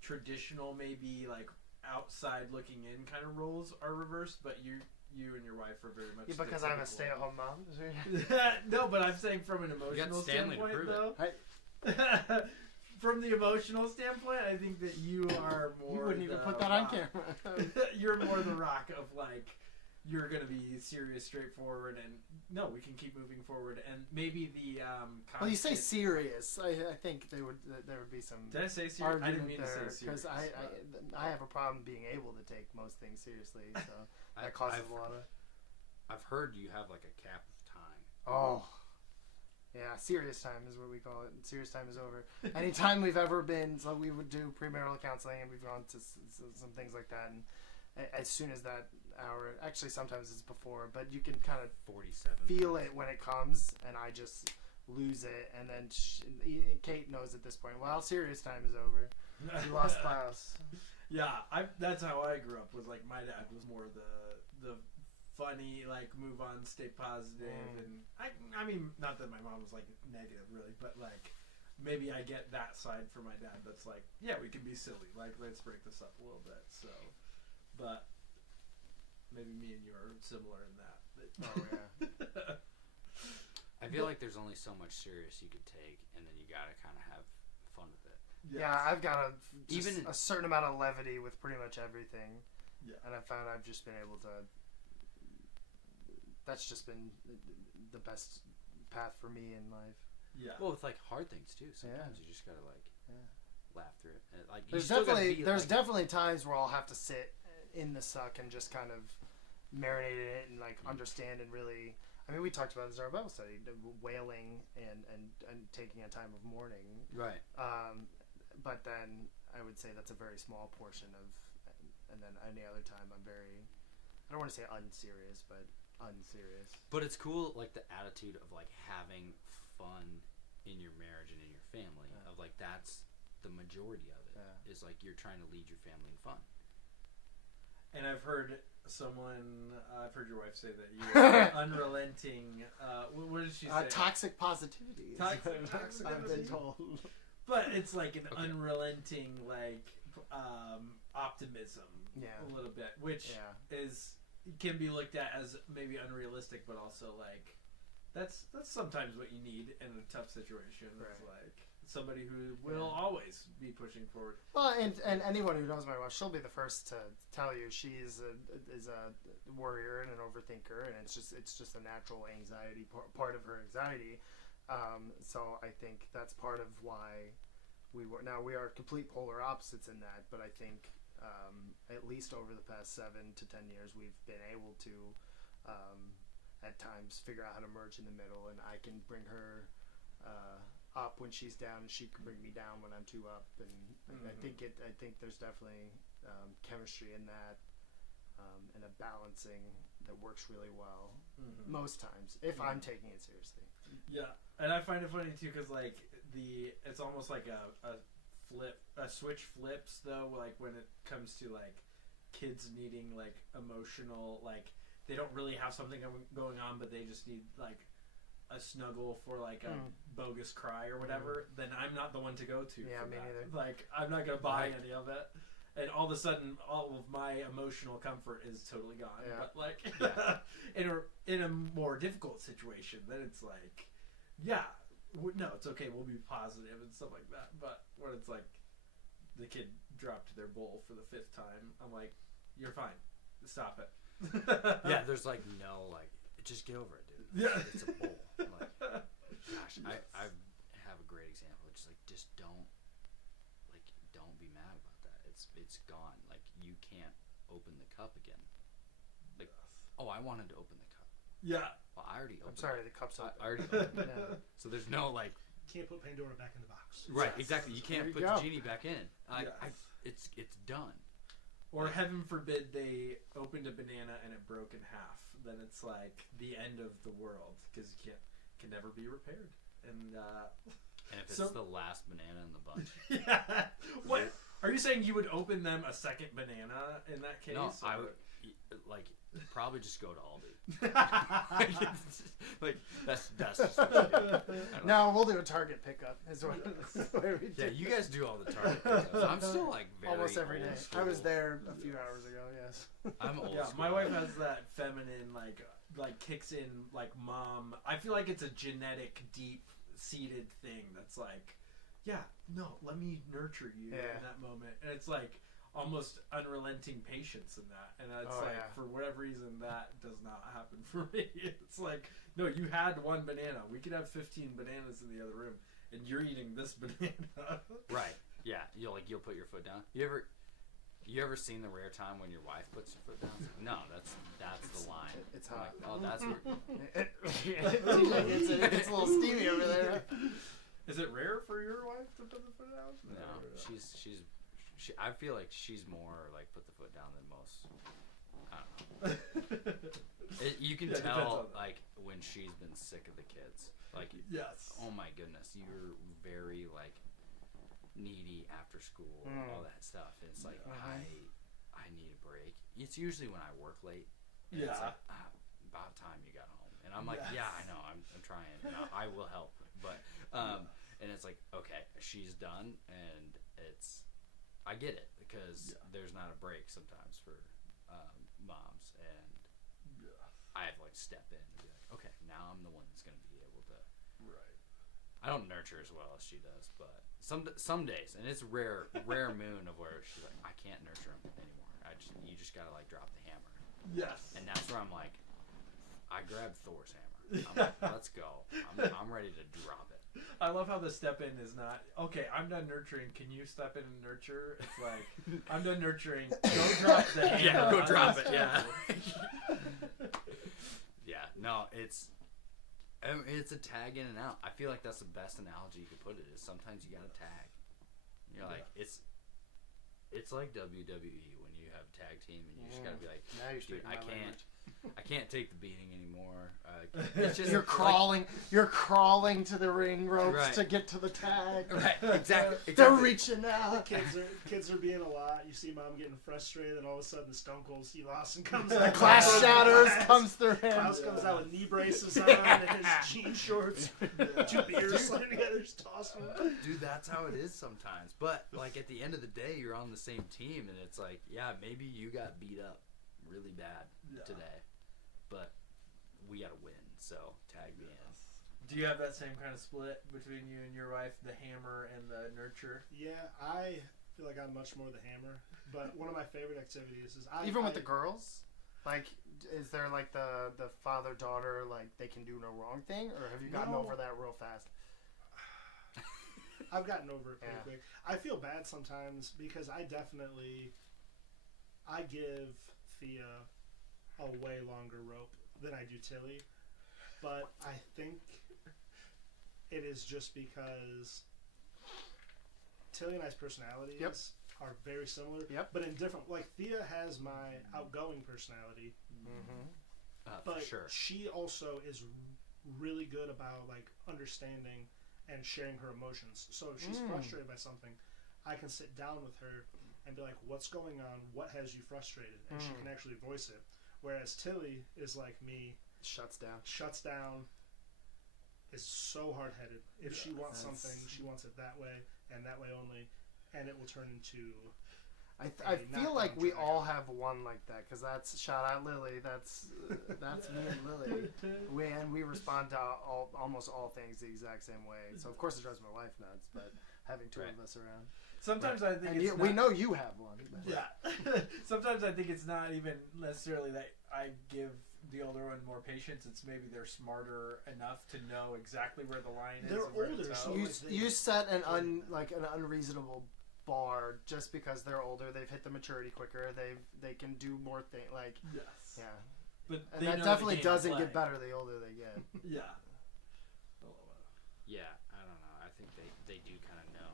traditional, maybe like outside looking in kind of roles are reversed, but you and your wife are very much. Yeah, because I'm a stay-at-home mom. No, but I'm saying from an emotional standpoint, though. From the emotional standpoint, I think that you are more. You wouldn't even put that on camera. You're more the rock of like, you're gonna be serious, straightforward, and no, we can keep moving forward, and maybe the. Well, you say serious. I think there would be some. Did I say serious? I didn't mean to say serious. Because I have a problem being able to take most things seriously, so that causes a lot of. I've heard you have like a cap of time. Oh. Yeah, serious time is what we call it. Serious time is over. Anytime we've ever been, so we would do premarital counseling, and we've gone to some things like that. And as soon as that hour, actually sometimes it's before, but you can kind of 47 feel it when it comes, and I just lose it. And then Kate knows at this point, well, serious time is over. We lost Klaus. Yeah, that's how I grew up. Was like my dad was more the funny, like move on, stay positive, and I mean, not that my mom was like negative really, but like maybe I get that side from my dad that's like, yeah, we can be silly, like let's break this up a little bit. So, but maybe me and you are similar in that. Oh yeah. I feel like there's only so much serious you could take, and then you gotta kind of have fun with it. Yes. Yeah, I've got a certain amount of levity with pretty much everything. Yeah, and I found I've just been able to. That's just been the best path for me in life. Yeah. Well, with like hard things too. Sometimes you just gotta like laugh through it. And, like there's definitely times where I'll have to sit in the suck and just kind of marinate in it and like understand and really. I mean, we talked about this in our Bible study, wailing and taking a time of mourning. Right. But then I would say that's a very small portion of, and then any other time I'm very. I don't want to say unserious, but. Unserious. But it's cool, like the attitude of like having fun in your marriage and in your family. Of like that's the majority of it. Is like you're trying to lead your family in fun. And I've heard your wife say that you're unrelenting. What did she say? Toxic positivity. Toxic I've been told. But it's like an unrelenting like optimism. Yeah. A little bit, which is. Can be looked at as maybe unrealistic, but also like that's sometimes what you need in a tough situation. Right. Is like somebody who will always be pushing forward. Well, and anyone who knows my wife, she'll be the first to tell you she's a worrier and an overthinker, and it's just a natural anxiety part of her anxiety. So I think that's part of why we are complete polar opposites in that, but I think. At least over the past 7 to 10 years, we've been able to, at times, figure out how to merge in the middle, and I can bring her up when she's down, and she can bring me down when I'm too up. And I think there's definitely chemistry in that, and a balancing that works really well most times if I'm taking it seriously. Yeah, and I find it funny too because like it's almost like a switch flips though, like when it comes to like kids needing like emotional, like they don't really have something going on, but they just need like a snuggle for like a bogus cry or whatever, then I'm not the one to go to. Yeah, me neither. Like I'm not gonna buy any of it, and all of a sudden all of my emotional comfort is totally gone. Yeah. But like in a more difficult situation, then it's like no, it's okay, we'll be positive and stuff like that. But when it's like the kid dropped their bowl for the 5th time, I'm like, you're fine. Stop it. Yeah, there's like no, like, just get over it, dude. Yeah. It's a bowl. I'm like, gosh, I've just don't be mad about that. It's gone. Like, you can't open the cup again. Like, oh, I wanted to open the cup. Yeah. Well, I already opened I'm sorry, it. the cup's open. I already opened it. Yeah. So there's no, like... Can't put Pandora back in the box. Right, exactly. You can't There you put go. the genie back in. It's done. Or heaven forbid they opened a banana and it broke in half. Then it's like the end of the world because you can never be repaired. And if it's the last banana in the bunch. Yeah. What? Are you saying you would open them a second banana in that case? No, or? I would probably just go to Aldi. Like that's just what you do. No, we'll do a Target pickup. Is what we do. Yeah, you guys do all the Target pickups. I'm still like very almost every day. old school. I was there a few hours ago. Yes. I'm old Yeah, school. my wife has that feminine like kicks in like mom. I feel like it's a genetic deep seated thing that's like, yeah, no, let me nurture you in that moment, and it's like almost unrelenting patience in that, and it's for whatever reason that does not happen for me. It's like, no, you had one banana. We could have 15 bananas in the other room, and you're eating this banana. Right. Yeah. You'll put your foot down. You ever seen the rare time when your wife puts her foot down? It's like, no, that's the line. It's I'm hot. like, oh, that's where, it's a little steamy over there. Is it rare for your wife to put the foot down? no. I feel like she's more like put the foot down than most. I don't know. You can tell like when she's been sick of the kids. Like, yes. Oh my goodness, you're very like needy after school, all that stuff. And it's like I need a break. It's usually when I work late. And it's like, about time you got home. And I'm like, yeah, I know, I'm trying. And I will help. But and it's like, okay, she's done, and I get it because there's not a break sometimes for moms, and I have to like step in and be like, okay, now I'm the one that's gonna be able to. Right. I don't nurture as well as she does, but some days, and it's rare moon of where she's like, I can't nurture him anymore. You just gotta like drop the hammer. Yes. And that's where I'm like, I grabbed Thor's hammer. I'm like, let's go. I'm ready to drop it. I love how the step in is not, okay, I'm done nurturing, can you step in and nurture? It's like, I'm done nurturing, go drop the hammer. Yeah, go drop it, yeah. Yeah, no, it's a tag in and out. I feel like that's the best analogy you could put it, is sometimes you gotta tag. You're like, it's like WWE when you have tag team and you just gotta be like, now dude, I can't take the beating anymore. It's just, you're crawling to the ring ropes to get to the tag. Right, exactly. They're reaching out. Kids are being a lot. You see mom getting frustrated, and all of a sudden Stone Cold Steve Austin comes out. The Clash Shatters comes through him. Klaus comes out with knee braces on and his jean shorts. Two beers slamming together, just tossing them. Dude, that's how it is sometimes. But like at the end of the day, you're on the same team, and it's like, yeah, maybe you got beat up really bad today, but we gotta win, so tag me in. Do you have that same kind of split between you and your wife, the hammer and the nurture? Yeah, I feel like I'm much more the hammer, but one of my favorite activities is with the girls, like, is there like the father-daughter, like they can do no wrong thing, or have you gotten over that real fast? I've gotten over it pretty quick. I feel bad sometimes because I give Thea a way longer rope than I do Tilly, but I think it is just because Tilly and I's personalities are very similar, but in different. Like Thea has my outgoing personality, but sure. She also is really good about like understanding and sharing her emotions. So if she's frustrated by something, I can sit down with her and be like, what's going on? What has you frustrated? And she can actually voice it. Whereas Tilly is like me. Shuts down. Is so hard-headed. If she wants something, she wants it that way and that way only. And it will turn into... I feel like we all have one like that, because that's, shout out Lily, that's me and Lily. We respond to almost all things the exact same way. So of course it drives my wife nuts, but having two of us around. Sometimes I think it's we know you have one. Yeah. Sometimes I think it's not even necessarily that I give the older one more patience. It's maybe they're smarter enough to know exactly where the line is. They're and where to older, tell. so You set an unreasonable bar just because they're older. They've hit the maturity quicker. They can do more things. Like Yes. yeah, But and they that know definitely the game to doesn't get play. better the older they get. Yeah. Yeah, I don't know. I think they do kind of know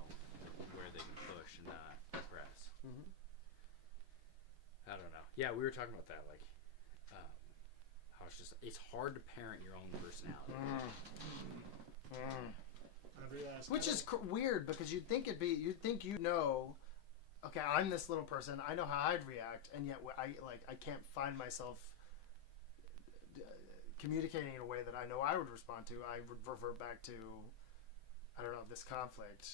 where they can push and not press. Mm-hmm. I don't know. Yeah, we were talking about that. Like, how it's hard to parent your own personality. I've realized, Which is weird because you'd think you know. Okay, I'm this little person. I know how I'd react, and yet I can't find myself communicating in a way that I know I would respond to. I would revert back to, I don't know, this conflict.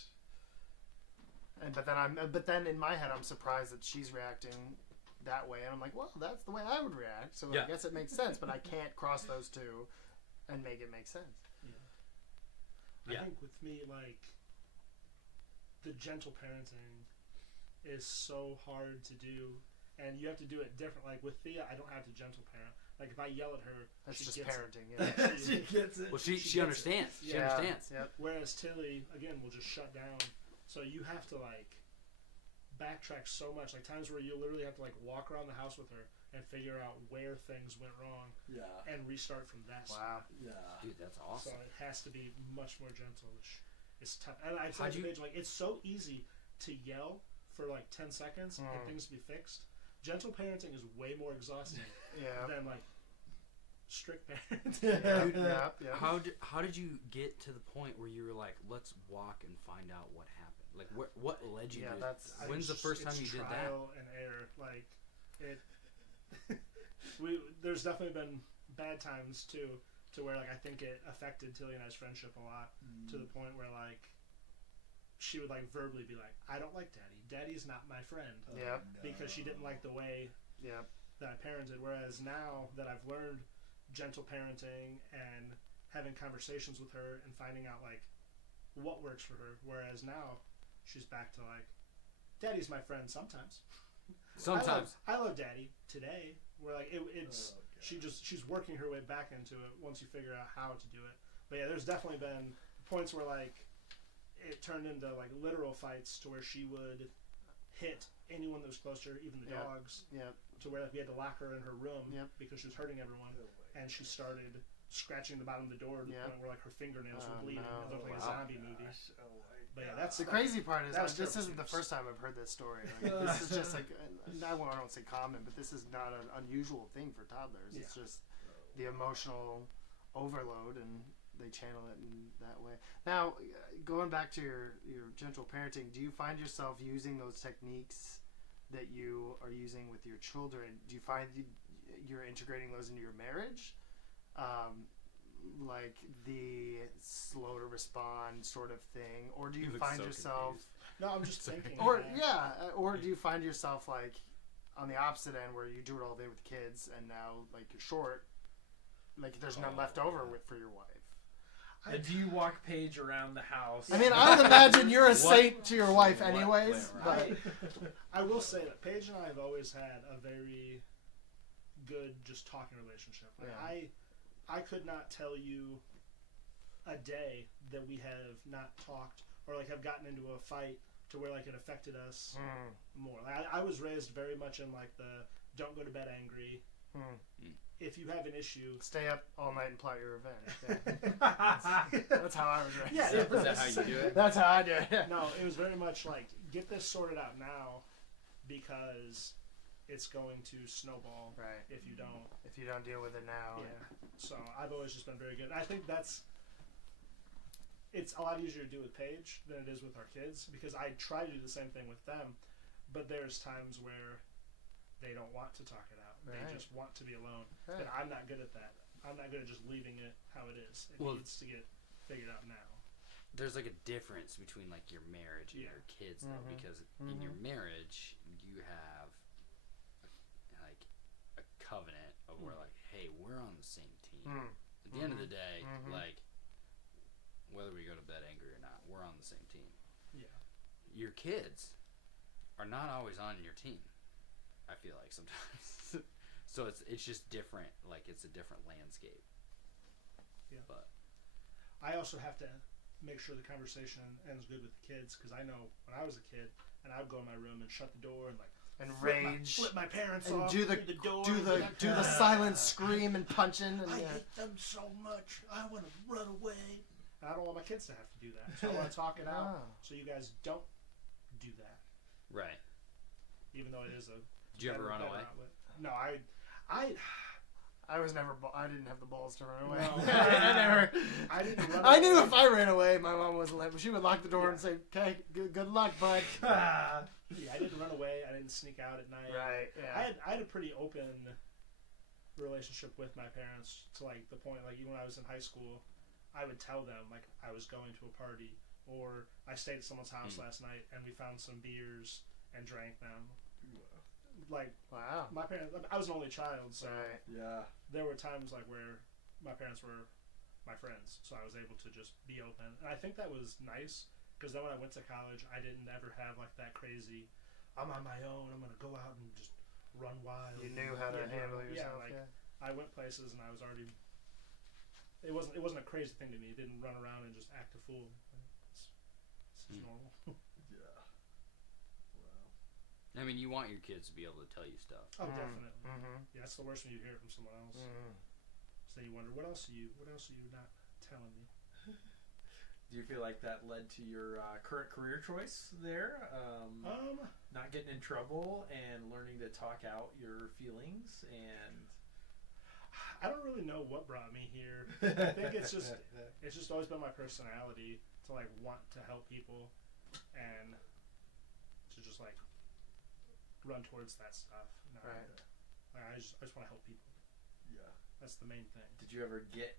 But then in my head I'm surprised that she's reacting that way, and I'm like, well, that's the way I would react. So Yeah. I guess it makes sense, but I can't cross those two and make it make sense. Yeah. I think with me, like, the gentle parenting is so hard to do, and you have to do it different. Like with Thea, I don't have to gentle parent. Like if I yell at her, That's she just gets parenting. it. Yeah. She gets it. Well, she gets understands. it. She Yeah. understands. Yep. Whereas Tilly, again, will just shut down. So you have to like backtrack so much. Like times where you literally have to like walk around the house with her and figure out where things went wrong Yeah. and restart from that. Wow. Yeah. Dude, that's So awesome. it has to be much more gentle, which is tough. And I How'd said to you- Paige, like, it's so easy to yell for like 10 seconds and Mm. things to be fixed. Gentle parenting is way more exhausting Yeah. than like strict parenting. Dude, yeah. Yeah. How did you get to the point where you were like, let's walk and find out what happened? Like, what led you Yeah, to? that's- When's the first time you did that? Trial and error. Like it. There's definitely been bad times too, to where like I think it affected Tilly and I's friendship a lot, to the point where like she would like verbally be like, "I don't like Daddy. Daddy's not my friend," Yep. because she didn't like the way Yeah. that I parented. Whereas now that I've learned gentle parenting and having conversations with her and finding out like what works for her, whereas now she's back to like, Daddy's my friend sometimes. Sometimes. I love Daddy today. Where like it's Oh, God. she's working her way back into it once you figure out how to do it. But yeah, there's definitely been points where like it turned into like literal fights to where she would hit anyone that was close to her, even the Yeah. dogs. Yep. To where like, we had to lock her in her room Yep. because she was hurting everyone, Oh, my and she started scratching the bottom of the door to the Yep. point where like her fingernails Oh, were bleeding. no. It looked like a Wow. zombie movie. gosh. Oh, my But yeah, God. that's The crazy part is That was this terrible isn't the news. first time I've heard this story. Like, this is just like I don't say common, but this is not an unusual thing for toddlers. It's just the emotional overload, and they channel it in that way. Now, going back to your gentle parenting, do you find yourself using those techniques that you are using with your children? Do you find you're integrating those into your marriage? Like the slow to respond sort of thing, or do you look find so yourself, confused. No, I'm just thinking. or or do you find yourself like on the opposite end where you do it all day with kids, and now like you're short, like there's none left over for your wife? And do you walk Paige around the house? I mean, I would imagine you're a saint to your wife, What anyways. went But I will say that Paige and I have always had a very good just talking relationship. Like Yeah. I could not tell you a day that we have not talked or like have gotten into a fight to where like it affected us more. Like, I was raised very much in like the don't go to bed angry. If you have an issue, stay up all night and plot your revenge. Yeah. That's how I was raised. Yeah, Is that how you do it? That's how I do it. no, it was very much like get this sorted out now because it's going to snowball Right. if you don't. If you don't deal with it now. Yeah. So I've always just been very good. I think it's a lot easier to do with Paige than it is with our kids because I try to do the same thing with them, but there's times where they don't want to talk it out. Right. They just want to be alone. Right. And I'm not good at that. I'm not good at just leaving it how it is. It Well- needs to get figured out now. There's like a difference between like your marriage and Yeah. your kids, though, because in your marriage you have like a covenant of where like, hey, we're on the same team. At the end of the day, like whether we go to bed angry or not, we're on the same team. Yeah. Your kids are not always on your team. I feel like sometimes. So it's just different. Like it's a different landscape. Yeah. But I also have to make sure the conversation ends good with the kids, because I know when I was a kid and I would go in my room and shut the door and like rage, flip my parents and off, do the door, do the silent scream and punching. And I hate them so much. I want to run away. And I don't want my kids to have to do that. So I want to talk it out so you guys don't do that. right. Even though it is a. Did you ever run away? No, I was never. I didn't have the balls to run away. No. I never. I didn't run I knew away. if I ran away, my mom wasn't letting. She would lock the door and say, "Okay, good luck, bud." Yeah, I didn't run away. I didn't sneak out at night. Right. Yeah. I had a pretty open relationship with my parents, to like the point, like even when I was in high school, I would tell them like I was going to a party, or I stayed at someone's house last night and we found some beers and drank them. Like, Wow. my parents, I was an only child, so Right. Yeah. there were times like where my parents were my friends, so I was able to just be open, and I think that was nice, because then when I went to college, I didn't ever have like that crazy, I'm on my own, I'm gonna go out and just run wild. You knew how to handle Yeah, yourself. like Yeah. I went places and I was already. It wasn't a crazy thing to me. It didn't run around and just act a fool. It's just normal. Yeah. I mean, you want your kids to be able to tell you stuff. Oh, definitely. Mm-hmm. Yeah, it's the worst when you hear it from someone else. Mm-hmm. So then you wonder, what else are you not telling me? Do you feel like that led to your current career choice there? Not getting in trouble and learning to talk out your feelings, and I don't really know what brought me here. I think it's just always been my personality to like want to help people and to just like run towards that stuff. No, Right. I just want to help people. yeah. That's the main thing. Did you ever get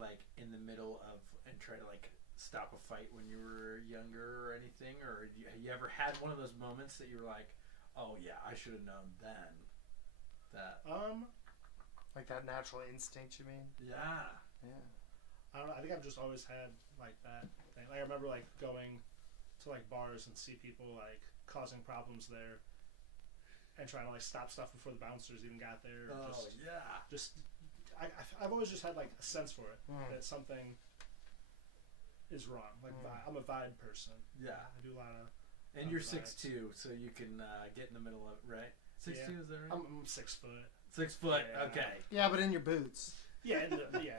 like in the middle of and try to like stop a fight when you were younger or anything, or you ever had one of those moments that you were like, oh yeah, I should have known then that Like that natural instinct, you mean? yeah. Yeah. I don't know. I think I've just always had like that thing. Like I remember like going to like bars and see people like causing problems there, and trying to like stop stuff before the bouncers even got there. Oh yeah. I've always just had like a sense for it that Mm. something is wrong. Like I'm a vibe person. Yeah. I do a lot of. And you're vibes. 6'2", so you can get in the middle of it, right? 6'2", Yeah. is that right? I'm 6 foot. 6 foot. Yeah. Okay. Yeah, but in your boots. Yeah, in the Yeah.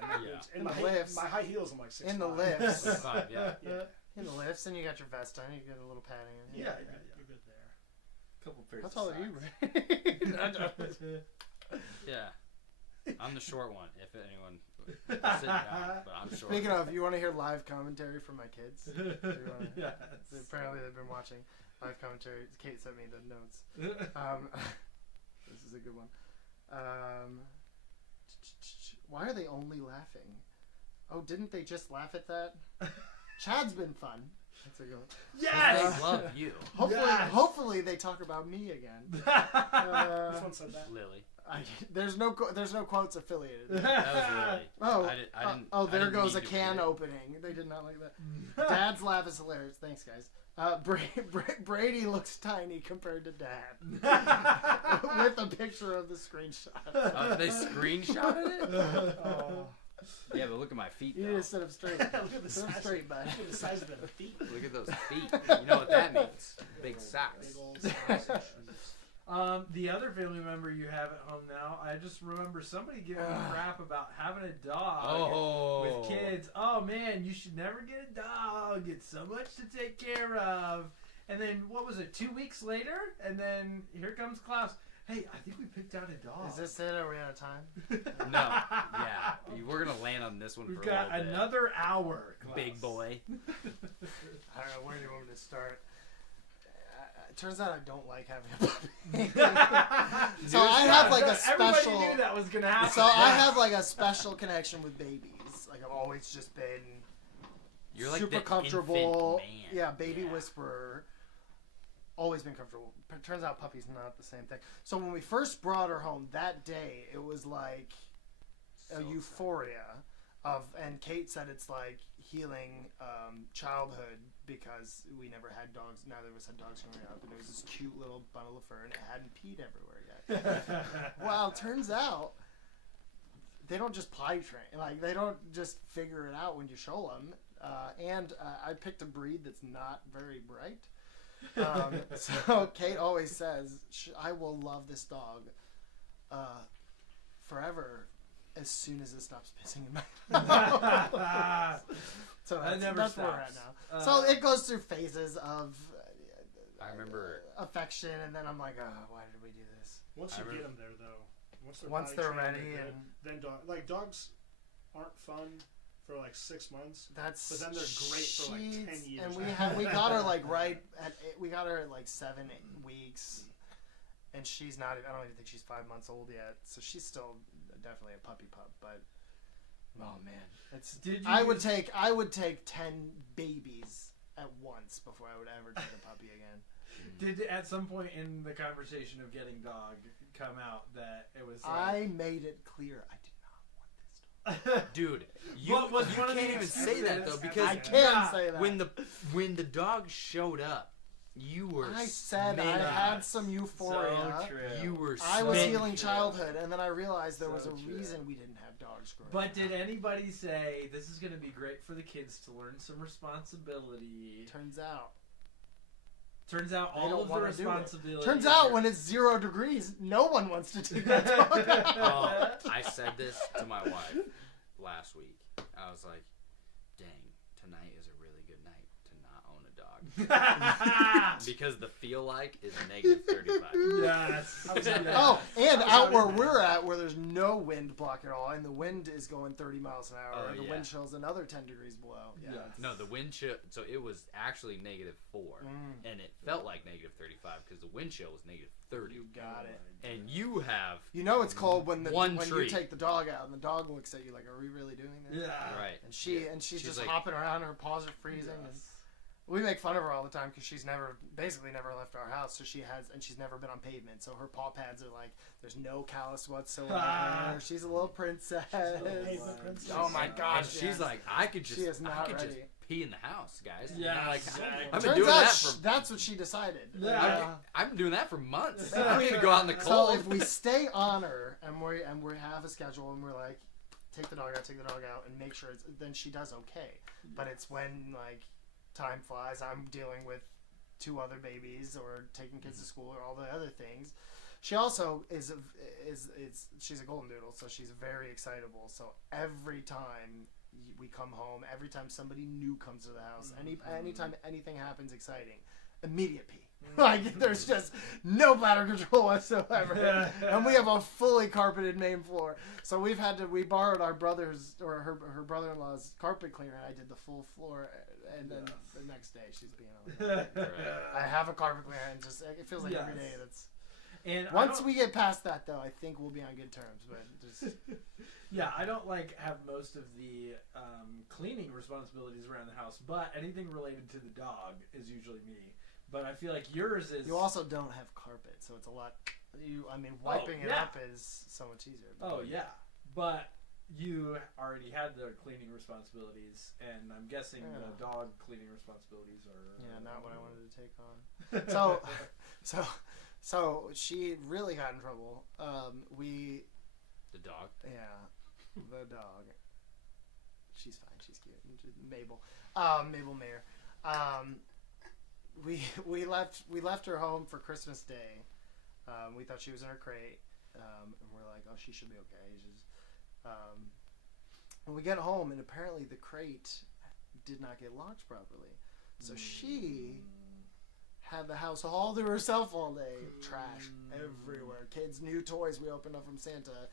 in In my the lifts. my high heels, I'm like 6'5". In the lifts. 5, yeah. Yeah. In the lifts, and you got your vest on. You get a little padding in. Yeah. You're good there. Couple pairs. How tall of are you, socks. Ray? Yeah. I'm the short one, if anyone sitting down, but I'm short. Speaking of, you want to hear live commentary from my kids? Yes. Apparently, they've been watching live commentary. Kate sent me the notes. This is a good one. Why are they only laughing? Oh, didn't they just laugh at that? Chad's been fun. That's a good one. Yes. They love you, Hopefully they talk about me again. Which one said that? Lily. There's no quotes affiliated. That was Lily. Oh, I didn't. oh, I there didn't goes a mean to can read it. opening. They did not like that. Dad's laugh is hilarious. Thanks, guys. Brady looks tiny compared to Dad. With a picture of the screenshot. They screenshotted it? Oh. Yeah, but look at my feet, You though. need to sit up straight. Look at the Sit up size. straight, bud. Look at the size of the feet. Look at those feet. You know what that means. Big socks. Big old socks and shoes. The other family member you have at home now, I just remember somebody giving me crap about having a dog with kids. Oh man, you should never get a dog. It's so much to take care of. And then what was it? 2 weeks later, and then here comes Klaus. Hey, I think we picked out a dog. Is this it? Are we out of time? No. Yeah. We're going to land on this one We've for got a little bit. another hour, Klaus. Big boy. I don't know. Where do you want me to start? It turns out I don't like having a puppy. So I have like a special. Everybody knew that was gonna happen. So I have like a special connection with babies. Like I've always just been You're like super the comfortable. infant man. Yeah, baby whisperer. Always been comfortable. But turns out puppy's not the same thing. So when we first brought her home that day, it was like a euphoria of, and Kate said it's like healing childhood because we never had dogs. Neither of us had dogs growing up, and it was this cute little bundle of fur, and it hadn't peed everywhere yet. Well, turns out they don't just potty train. Like, they don't just figure it out when you show them. And I picked a breed that's not very bright. So Kate always says, I will love this dog forever as soon as it stops pissing in my mouth. So that's where we're at now. So it goes through phases of I remember affection, and then I'm like, why did we do this? Once you get them there, though, once they're ready, then dogs aren't fun for like 6 months. But then they're great for like 10 years. And we got her like we got her at like 7-8 weeks, and she's not. I don't even think she's 5 months old yet. So she's still definitely a puppy pup. But oh man, I would take 10 babies at once before I would ever take a puppy again. Did at some point in the conversation of getting dog come out that it was like, I made it clear I did not want this dog. dude, you can't even say that though, because I can say that. When the dog showed up, you were. I said I had some euphoria. So true. You were. I was healing childhood, and then I realized there was a reason we didn't have dogs growing up. But did anybody say this is going to be great for the kids to learn some responsibility? Turns out all of the responsibility. Turns out when it's 0 degrees, no one wants to take that dog out. Oh, I said this to my wife last week. I was like, dang, tonight is a really good night to not own a dog. Because the feel like is -35. Yes. Oh, and out where we're at, where there's no wind block at all, and the wind is going 30 miles an hour, and the wind chill's another 10 degrees below. Yeah. Yes. No, the wind chill. So it was actually -4, and it felt like -35 because the wind chill was -30. You got it. And you have. You know it's cold when tree. you take the dog out, and the dog looks at you like, "Are we really doing this?" Yeah. Right. And she's just like, hopping around. Her paws are freezing. Yes. And we make fun of her all the time because she's basically never left our house. So she's never been on pavement. So her paw pads are like, there's no callus whatsoever. She's a little princess. Pavement princess. Oh my gosh. And she's like, I could just pee in the house, guys. Yeah. Like, Exactly. I've been doing that that's what she decided. Yeah. I've been doing that for months. I don't need to go out in the So cold. if we stay on her and we have a schedule and we're like, take the dog out, and make sure then she does okay. But it's when like time flies, I'm dealing with 2 other babies or taking kids to school or all the other things. She also she's a golden doodle, so she's very excitable. So every time we come home, every time somebody new comes to the house, anytime anything happens exciting, immediate pee. Like there's just no bladder control whatsoever. And we have a fully carpeted main floor. So we borrowed our brother's or her brother-in-law's carpet cleaner, and I did the full floor, and then the next day she's being on it. I have a carpet cleaner, and just it feels like every day that's. And once we get past that, though, I think we'll be on good terms. But just yeah, I don't have most of the cleaning responsibilities around the house, but anything related to the dog is usually me. But I feel like yours is. You also don't have carpet, so it's a lot. Wiping it up is so much easier. Oh yeah, but you already had the cleaning responsibilities, and I'm guessing the dog cleaning responsibilities are. Not what I wanted to take on. So she really got in trouble. The dog. Yeah, the dog. She's fine. She's cute. Mabel. Mabel Mayer. We left her home for Christmas Day. We thought she was in her crate, and we're like, oh, she should be okay. When we get home, and apparently the crate did not get locked properly, so she had the house all to herself all day. Trash everywhere. Kids' new toys we opened up from Santa.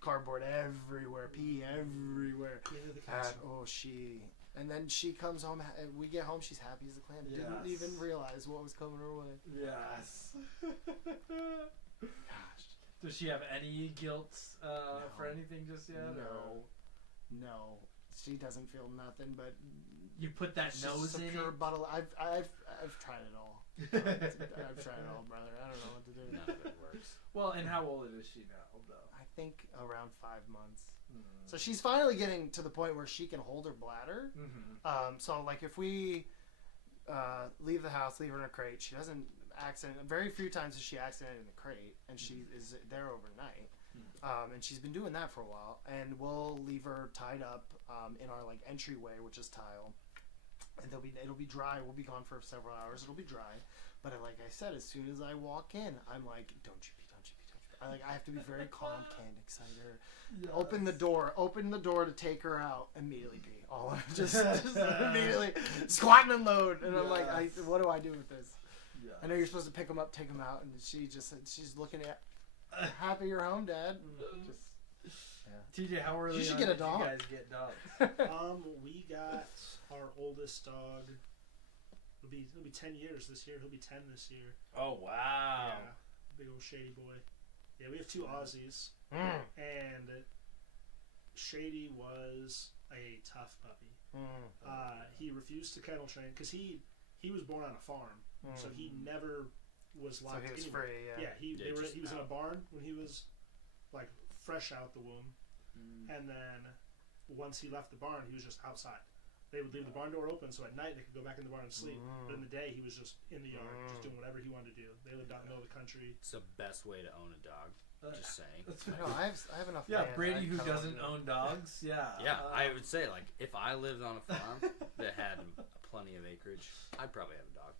Cardboard everywhere. Pee everywhere. And then she comes home. We get home. She's happy as a clam. Yes. Didn't even realize what was coming her way. Yes. Gosh. Does she have any guilt for anything just yet? No. She doesn't feel nothing. But you put that nose in. Pure bottle. I've tried it all. I've tried it all, brother. I don't know what to do. None of it works. Well, and how old is she now, though? I think around 5 months. So she's finally getting to the point where she can hold her bladder. So like if we leave the house, leave her in a crate. She doesn't very few times does she accident in the crate, and she is there overnight. And she's been doing that for a while, and we'll leave her tied up in our like entryway, which is tile, and it'll be dry. We'll be gone for several hours. It'll be dry, but like I said, as soon as I walk in, I'm like, don't you be. I have to be very calm, can't excite her. Yes. Open the door to take her out. Immediately pee. Just immediately squat and unload. And I'm like, what do I do with this? Yes. I know you're supposed to pick them up, take them out, and she's looking at, happy you're home, Dad. TJ, how early you should get a dog. Did you guys get dogs? We got our oldest dog. It'll be 10 years this year. He'll be 10 this year. Oh wow! Yeah, big old Shady boy. Yeah, we have 2 Aussies, and Shady was a tough puppy. He refused to kennel train because he was born on a farm, so he never was locked. So he was anywhere. free. Yeah. He was in a barn when he was like fresh out the womb, and then once he left the barn, he was just outside. They would leave the barn door open, so at night they could go back in the barn and sleep. But in the day, he was just in the yard, just doing whatever he wanted to do. They lived out in the middle of the country. It's the best way to own a dog. Just saying. No, I have enough. Yeah, Brady, who doesn't own dogs. Yeah. Yeah, I would say like if I lived on a farm that had plenty of acreage, I'd probably have a dog.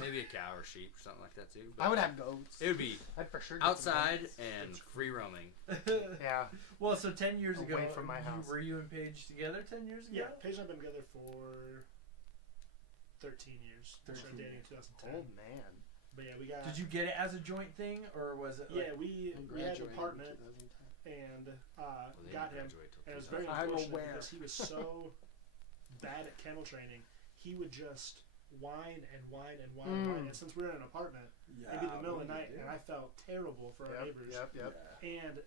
Maybe a cow or sheep or something like that too. I would have goats. It would be I'd for sure outside and free roaming. Yeah. Well, so 10 years ago, away from my house. Were you and Paige together 10 years ago? Yeah, Paige and I have been together for 13 years. We started dating in 2010. Old man. But yeah, we got. Did you get it as a joint thing, or was it? Yeah, we had an apartment and got him, and it was very unfortunate because he was so bad at kennel training. He would just whine and whine and whine and whine. And since we were in an apartment, it'd be the middle of the night, and I felt terrible for our neighbors. Yep. And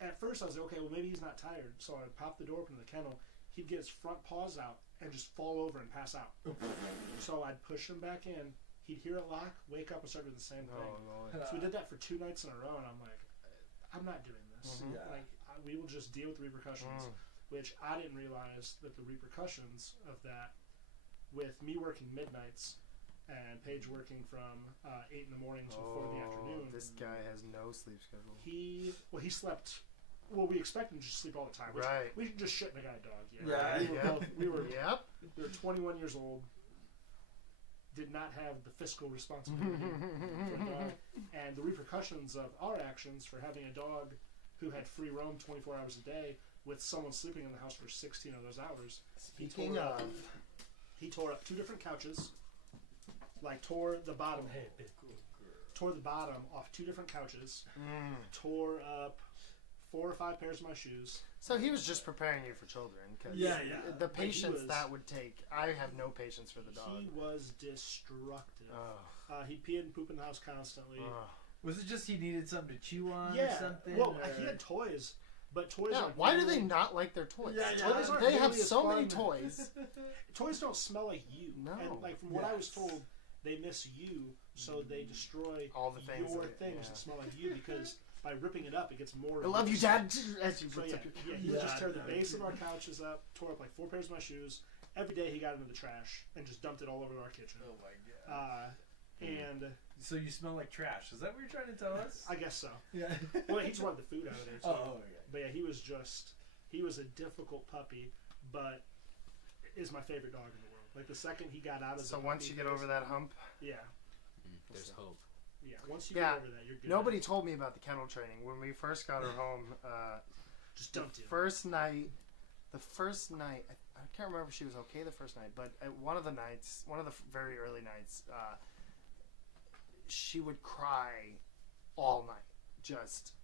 at first I was like, okay, well maybe he's not tired. So I would pop the door open to the kennel. He'd get his front paws out and just fall over and pass out. So I'd push him back in. He'd hear it lock, wake up, and start doing the same thing. So we did that for 2 nights in a row, and I'm like, I'm not doing this. Like we will just deal with the repercussions, which I didn't realize that the repercussions of that, with me working midnights and Paige working from 8 in the morning to 4 in the afternoon. This guy has no sleep schedule. He slept. Well, we expect him to just sleep all the time. Right. We just shit in a guy dog. Yeah. We were 21 years old. Did not have the fiscal responsibility for a dog, and the repercussions of our actions for having a dog who had free roam 24 hours a day with someone sleeping in the house for 16 of those hours. Speaking of. He tore up 2 different couches, like tore the bottom off 2 different couches, tore up 4 or 5 pairs of my shoes. So he was just preparing you for children. Cause the patience that would take, I have no patience for the dog. He was destructive. He'd pee and poop in the house constantly. Was it just he needed something to chew on or something? Well, he had toys. But toys aren't why do they not like their toys? Toys aren't they have really so fun. many toys. Toys don't smell like you. No. And like from what I was told, they miss you, so they destroy all the things that smell like you, because by ripping it up, it gets more. I love you, Dad. As you he would just tear the base of our couches up, tore up like 4 pairs of my shoes. Every day he got into the trash and just dumped it all over our kitchen. Oh my god. And so you smell like trash. Is that what you're trying to tell us? I guess so. Yeah. Well, he just wanted the food out of there too. Yeah. But yeah, he was a difficult puppy, but is my favorite dog in the world. Like the second he got out of so once you get over that hump, there's hope. Yeah, once you get over that, you're good. Nobody told me about the kennel training when we first got her home. Just dumped it. The first night, I can't remember if she was okay the first night, but at one of the very early nights, she would cry all night.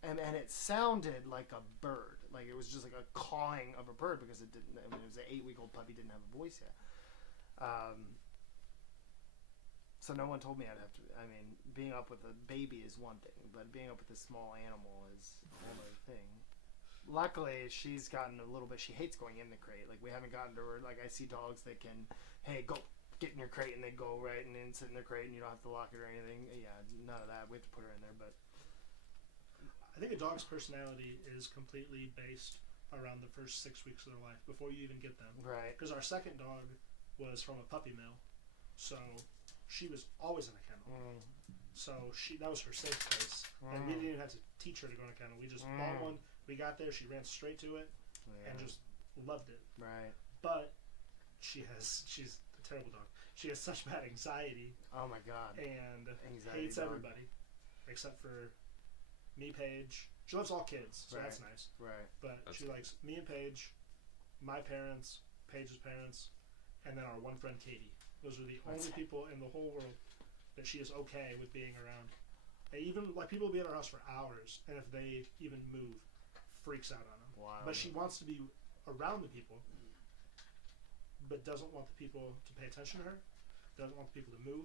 And it sounded like a bird, like it was just like a cawing of a bird, because it didn't. I mean, it was an 8-week-old puppy, didn't have a voice yet. So no one told me I'd have to. I mean, being up with a baby is one thing, but being up with a small animal is a whole other thing. Luckily, she's gotten a little bit. She hates going in the crate. Like we haven't gotten to her. Like I see dogs that can, hey, go get in your crate, and they go right and then sit in their crate, and you don't have to lock it or anything. Yeah, none of that. We have to put her in there, but. I think a dog's personality is completely based around the first 6 weeks of their life before you even get them. Right. Because our second dog was from a puppy mill, so she was always in a kennel. So that was her safe place, and we didn't even have to teach her to go in a kennel. We just bought one. We got there, she ran straight to it, and just loved it. Right. But she's a terrible dog. She has such bad anxiety. Oh my God. And Anxiety hates dog. everybody, except for me, Paige. She loves all kids, so that's nice. Right. But she likes me and Paige, my parents, Paige's parents, and then our one friend Katie. Those are the only people in the whole world that she is okay with being around. And even like people will be at our house for hours, and if they even move, freaks out on them. Wow. But she wants to be around the people, but doesn't want the people to pay attention to her. Doesn't want the people to move.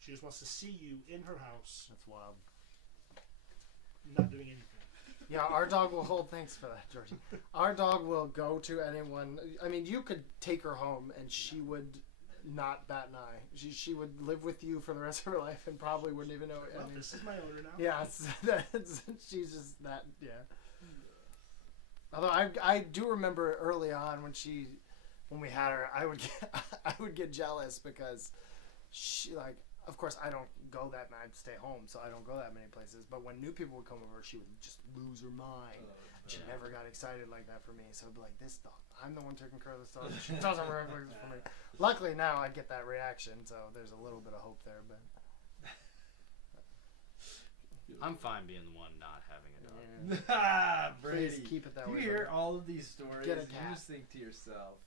She just wants to see you in her house. That's wild. Not doing anything. Yeah, our dog will hold. Thanks for that, Georgie. Our dog will go to anyone. I mean, you could take her home, and she would not bat an eye. She would live with you for the rest of her life, and probably wouldn't even know. Well, this is my owner now. Yeah, she's just that. Yeah. Although I do remember early on when we had her, I would get jealous because she like. Of course, I don't go that many. I'd stay home, so I don't go that many places. But when new people would come over, she would just lose her mind. She never got excited like that for me. So I'd be like, this dog, I'm the one taking care of this dog. She doesn't work for me. Luckily now I get that reaction, so there's a little bit of hope there. But I'm fine being the one not having a dog. yeah. Brady, Please keep it that you way. hear buddy. all of these stories, Get a and you cat. just think to yourself,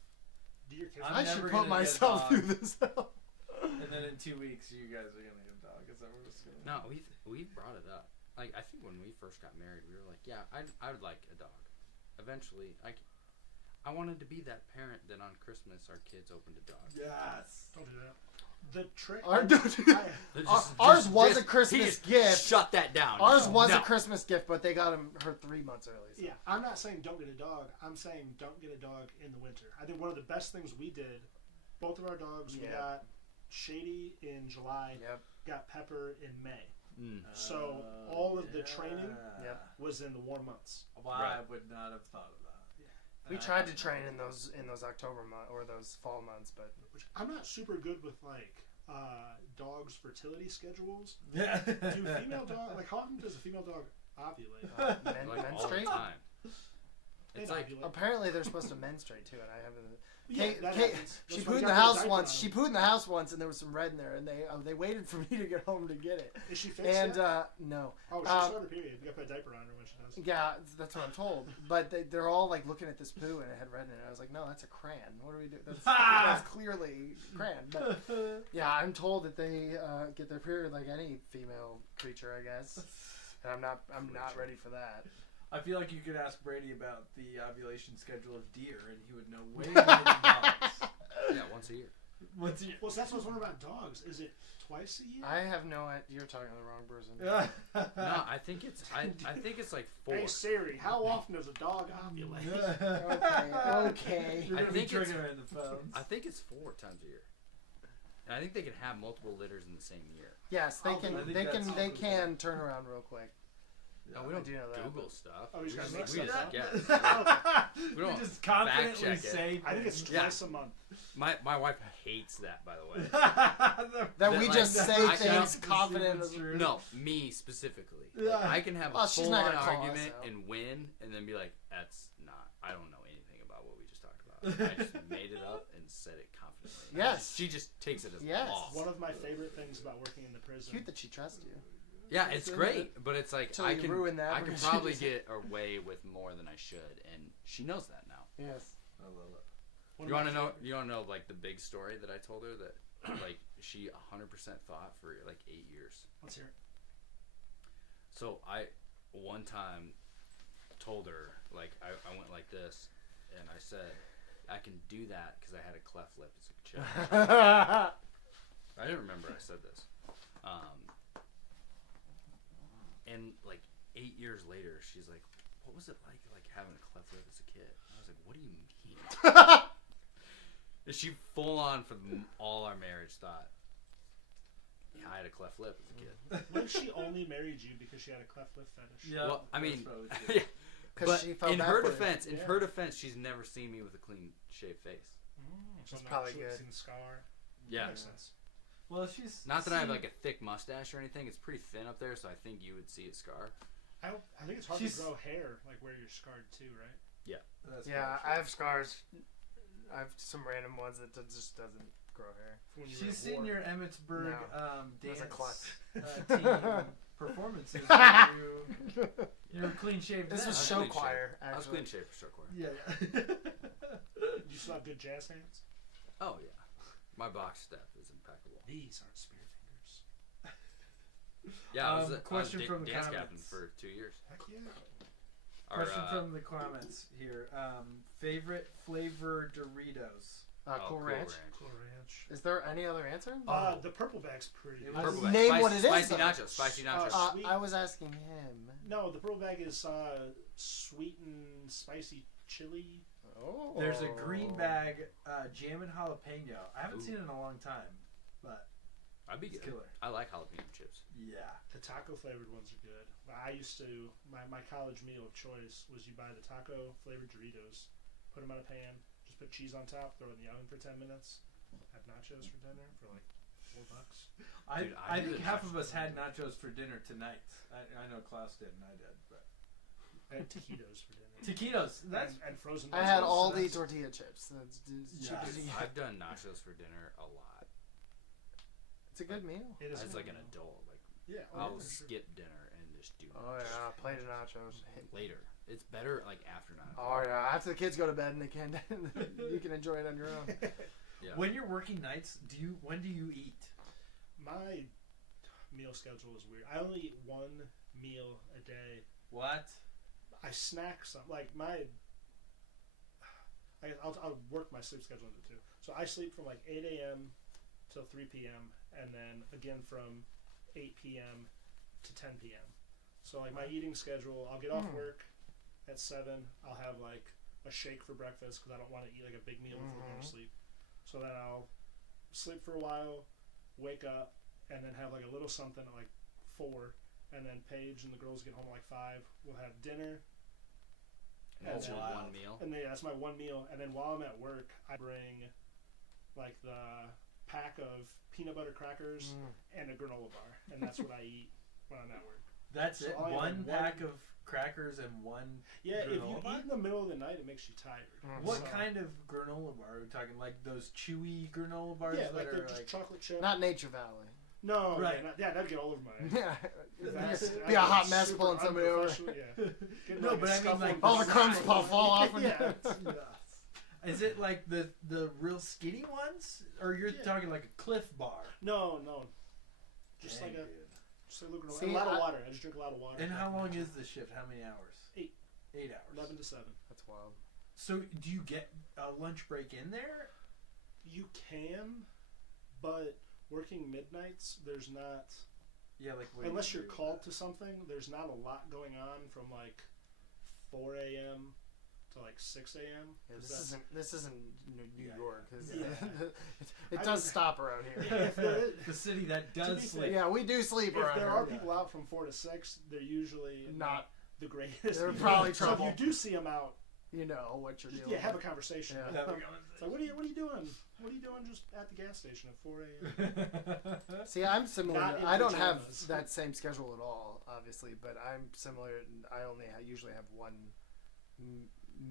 Do your kids? I'm I should never put gonna get a myself dog. through this. and then in 2 weeks you guys are gonna get a dog. Is that what it's gonna? No, we brought it up. Like I think when we first got married, we were like, yeah, I would like a dog. Eventually, I wanted to be that parent that on Christmas our kids opened a dog. Yes. Don't do that. The trick. Ours was a Christmas gift. Shut that down. Ours was No. a Christmas gift, but they got her 3 months early. So. Yeah, I'm not saying don't get a dog. I'm saying don't get a dog in the winter. I think one of the best things we did, both of our dogs, we got Shady in July, got Pepper in May. So all of the training was in the warm months. Well, I would not have thought of that. We tried to train in those October months or those fall months, but Which I'm not super good with dogs' fertility schedules. Yeah. Do female dog how often does a female dog ovulate? Like all the menstruate. time. They It's like ovulate. Apparently they're supposed to menstruate too, and I haven't. Yeah, that Kate, happens. she That's pooed why in you the gotta put a house diaper once. on She them. pooed in the house once, and there was some red in there, and they waited for me to get home to get it. Is she fixed And yet? no. Oh, she started her period. You gotta put a diaper on her when she does. Yeah, that's what I'm told. But they're all like looking at this poo, and it had red in it. I was like, no, that's a crayon. What do we do? That's clearly crayon. But yeah, I'm told that they get their period like any female creature, I guess. And I'm not ready for that. I feel like you could ask Brady about the ovulation schedule of deer, and he would know way more than dogs. yeah, once a year. What's your? Well, so that's what's wondering about dogs. Is it twice a year? I have no idea. You're talking to the wrong person. No, I think it's like 4. Hey Siri, how often does a dog ovulate? Okay. You're I gonna be think it's- triggering the phones. I think it's 4 times a year. And I think they can have multiple litters in the same year. Yes, they can. I think They that's can. They awesome. can turn around real quick. No, we don't do know that, Google but- stuff. Oh, you just gotta we make just stuff guess. We don't just confidently fact check it. say. I think it's things. twice a month. My wife hates that, by the way. That we like, just say I things can't confident. No, me specifically. Yeah. I can have a Well, she's not full-on gonna call us argument out. and win, and then be like, "That's not. I don't know anything about what we just talked about. I just made it up and said it confidently." Yes. She just takes it as Yes. law. One of my favorite things about working in the prison. Cute that she trusts you. Yeah, it's great, but it's like Till I you can ruin that I can because she probably just- get away with more than I should, and she knows that now. Yes. I love it. One You of want to my know? favorite- You want to know like the big story that I told her that like she 100% thought for like 8 years. Let's hear it. So I one time told her like I went like this, and I said I can do that because I had a cleft lip as a child. I didn't remember I said this. And like 8 years later, she's like, "What was it like having a cleft lip as a kid?" I was like, "What do you mean?" And she full on for all our marriage thought, "Yeah, I had a cleft lip as a kid." What if she only married you because she had a cleft lip fetish? Yeah. Well, I mean, that's probably true. yeah. 'Cause But she felt in bad her for you. defense, Yeah. she's never seen me with a clean shaved face. So That's now probably she good. would've seen the scar. Yeah. Makes sense. Well, she's Not that I have like a thick mustache or anything. It's pretty thin up there, so I think you would see a scar. I think it's hard She's- to grow hair like where you're scarred too, right? That's Yeah, probably I have scars. I have some random ones that just doesn't grow hair. When you were She's at war. seen your Emmitsburg There's dance a clutch. team performances. Where you were clean shaved. This then. was was show clean choir, I was actually. clean shaved for show choir. Yeah. You still have good jazz hands. Oh yeah, my box step is impeccable. These aren't spear fingers. Yeah, I was Question from the dance comments. captain for 2 years. Heck yeah. Question from the comments here. Favorite flavor Doritos. Cool Ranch. Cool Ranch. Is there any other answer? The purple bag's pretty. It good. was- Purple bag. Name Spicy- what it is, Spicy though. nachos. Spicy nachos. Sweet. I was asking him. No, the purple bag is sweet and spicy chili. Oh. There's a green bag jam and jalapeno. I haven't Ooh. seen it in a long time, but I'd be it's good. killer. I like jalapeno chips. Yeah. The taco flavored ones are good. I used to my college meal of choice was you buy the taco flavored Doritos, put them on a pan, just put cheese on top, throw it in the oven for 10 minutes, have nachos for dinner for like $4. Dude, I I do think the half of nachos us for had dinner. nachos for dinner tonight. I know Klaus did and I did, but I had taquitos for dinner. taquitos. That's and frozen. I had vegetables, all so the that's- tortilla chips. That's cheap as you get. I've done nachos for dinner a lot. It's a good meal. It is As good like an meal. adult, like Yeah. I'll for sure. skip dinner and just do Oh yeah, plate of nachos. later. It's better like after 9 Oh yeah, after the kids go to bed and they can, you can enjoy it on your own. Yeah. when you're working nights. When do you eat? My meal schedule is weird. I only eat one meal a day. What? I snack some. Like I'll work my sleep schedule into two. So I sleep from like 8 a.m. till 3 p.m. and then again from 8 p.m. to 10 p.m. So like my eating schedule, I'll get off work at 7. I'll have like a shake for breakfast because I don't want to eat like a big meal before going to sleep. So then I'll sleep for a while, wake up, and then have like a little something at like 4. And then Paige and the girls get home at like 5. We'll have dinner. That's your wild. one meal. And then that's my one meal. And then while I'm at work, I bring like the pack of peanut butter crackers and a granola bar. And that's what I eat when I'm at work. That's So it. I have One one- pack of crackers and one. Yeah, if you Granola bar? eat in the middle of the night, it makes you tired. What So- kind of granola bar are we talking? Like those chewy granola bars Yeah, that like are they're just like. chocolate chip. Not Nature Valley. No, Right. that'd get all over my. Yeah, That's- be a I'm hot mess super pulling somebody over. unprofessional, Yeah. Getting No, like a but I mean, scuffle like, and All the crumbs design. fall off. When Yeah. Is it like the real skinny ones, or you're Yeah. talking like a Cliff Bar? No. Just Dang, like a dude. granola. See, And a lot of I- water. I just drink a lot of water. And how long is the shift? How many hours? 8. 8 hours. 11 to 7. That's wild. So do you get a lunch break in there? You can, but working midnights, there's not. Yeah, like what do Unless you you're do with called that? to something, there's not a lot going on from like 4 a.m. to like 6 a.m. Yeah, Is this isn't New Yeah, York. 'Cause yeah. it I does would- stop around Yeah, here. if there is, The city that To does be sleep. fair, Yeah, we do sleep if around there here. are people out from 4 to 6, they're usually Not- the greatest. they're people. probably So trouble. if you do see them out, You know what you're just, dealing yeah, have a with. conversation. Yeah. with Have a them. It's like, what are you doing? What are you doing just at the gas station at 4 a.m.? See, I'm similar. Not in I don't have pajamas. that same schedule at all, obviously, but I'm similar. I only usually have one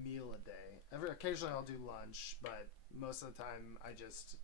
meal a day. Occasionally I'll do lunch, but most of the time I just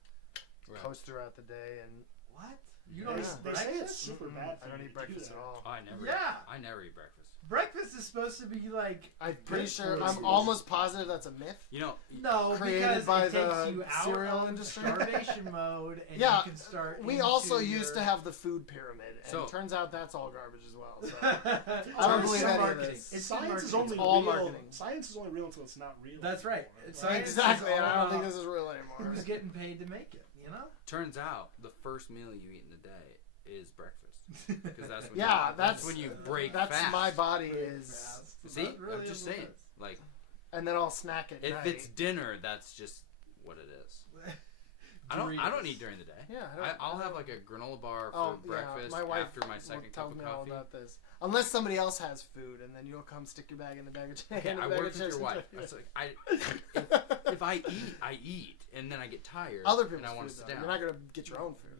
Right. coast throughout the day, and What? You Yeah. don't They eat say it's breakfast? super bad for I don't you eat to breakfast do at that. all. Oh, I never. Yeah. I never eat breakfast. Breakfast is supposed to be like. I'm pretty good sure. for I'm you. almost positive that's a myth. You know. No, created because by it the takes you out cereal of industry. starvation mode, and Yeah, you can start. We into also used to your- have the food pyramid, and So- it turns out that's all garbage as well. So I don't believe any of marketing. this. It's Science is marketing. only It's all real. marketing. Science is only real until it's not real. That's right. anymore. It's Like, science. exactly, is and I all don't think about this is real anymore. Who's getting paid to make it? You know. Turns out the first meal you eat in a day is breakfast because that's when Yeah, you, that's when you break That's fast. my body is, See, That really I'm just is what saying. it is. Like and then I'll snack at if night. it's dinner, that's just what it is. I don't Doritos. eat during the day. Yeah, I'll have like a granola bar for Oh, breakfast my wife after my second cup tells of me all coffee. about this. Unless somebody else has food, and then you'll come stick your bag in the bag of chicken. Okay, I work with your wife. Yeah. It's like if I eat, and then I get tired. Other and people's I want food, to sit though. down. You're not gonna get your own food.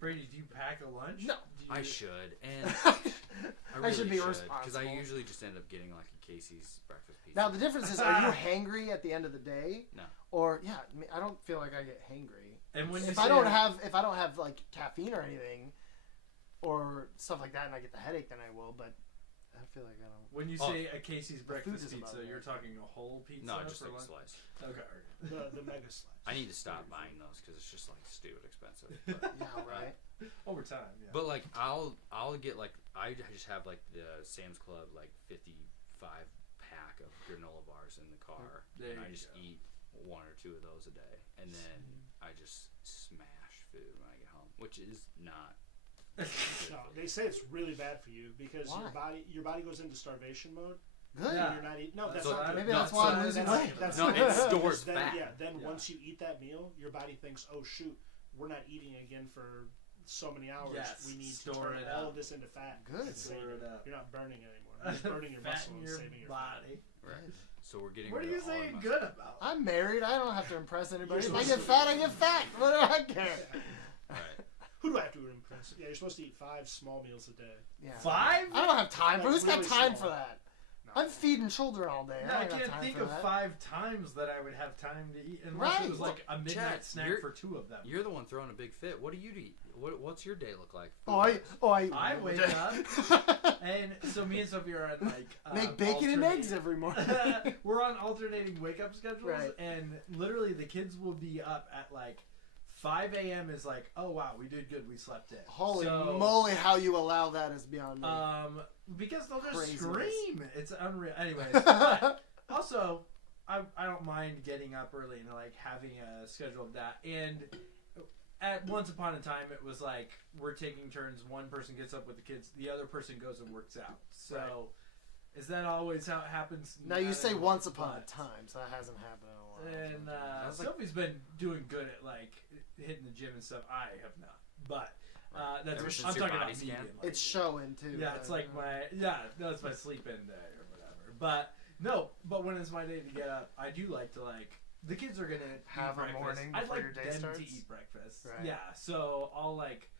Brady, do you pack a lunch? No. I should, and I should be because responsible. I usually just end up getting like a Casey's breakfast pizza. Now the difference is, are you hangry at the end of the day? No. Or I don't feel like I get hangry. And when if I don't have like caffeine or anything, or stuff like that, and I get the headache, then I will. But I feel like I don't. When you say a Casey's food breakfast is about pizza, it. you're talking a whole pizza? No, just for like a lunch? slice. Okay. The mega slice. I need to stop buying those because it's just like stupid expensive. But, Yeah, right. Over time, yeah. but like I'll get like I just have like the Sam's Club like 55 pack of granola bars in the car, There and I you just go. eat 1 or 2 of those a day, and then I just smash food when I get home, which is not. No, they say it's really bad for you because Why? your body goes into starvation mode. Good. Yeah. You're not eating. No, that's So not good. Maybe that's why I'm losing weight. No, it stores Then, fat. then once you eat that meal, your body thinks, "Oh shoot, we're not eating again for so many hours. Yes, we need to store turn it all up. of this into fat." Good. And save Store it. it up. You're not burning anymore. You're just burning your muscle Fatten and your saving your fat. body. Right. So we're getting. What are rid you of all our saying muscle. good about? I'm married. I don't have to impress anybody. If I You're get supposed fat, I get fat. What do I care? Right. Who do I have to impress? Yeah, you're supposed to eat 5 small meals a day. Yeah. 5? I don't have time. Like, Who's got really time small. for that? No. I'm feeding children all day. Yeah, I don't got can't time think for of that. 5 times that I would have time to eat unless it was Right. like a midnight Chad, snack you're- for 2 of them. You're the one throwing a big fit. What do you eat? What's your day look like? I wake up and so me and Sophie are on like Make bacon and eggs every morning. We're on alternating wake up schedules, Right. and literally the kids will be up at like 5 a.m. is like, oh wow, we did good, we slept in. Holy So, moly, how you allow that is beyond me. because they'll just Craziness. scream. It's unreal. Anyways, but also I don't mind getting up early and like having a schedule of that. And at once upon a time, it was like we're taking turns. One person gets up with the kids, the other person goes and works out. So, Right. is that always how it happens? Now you Not say anymore, once upon a but- time, so that hasn't happened in a while. And That's like- Sophie's been doing good at like hitting the gym and stuff. I have not, but that's Ever since I'm your talking body about scan? medium. It's showing too. Yeah, it's like that's my sleep in day or whatever. But no, but when it's my day to get up, I do like to like the kids are gonna Have eat a breakfast. morning I'd before like your day them starts? to eat breakfast. Right. Yeah, so I'll like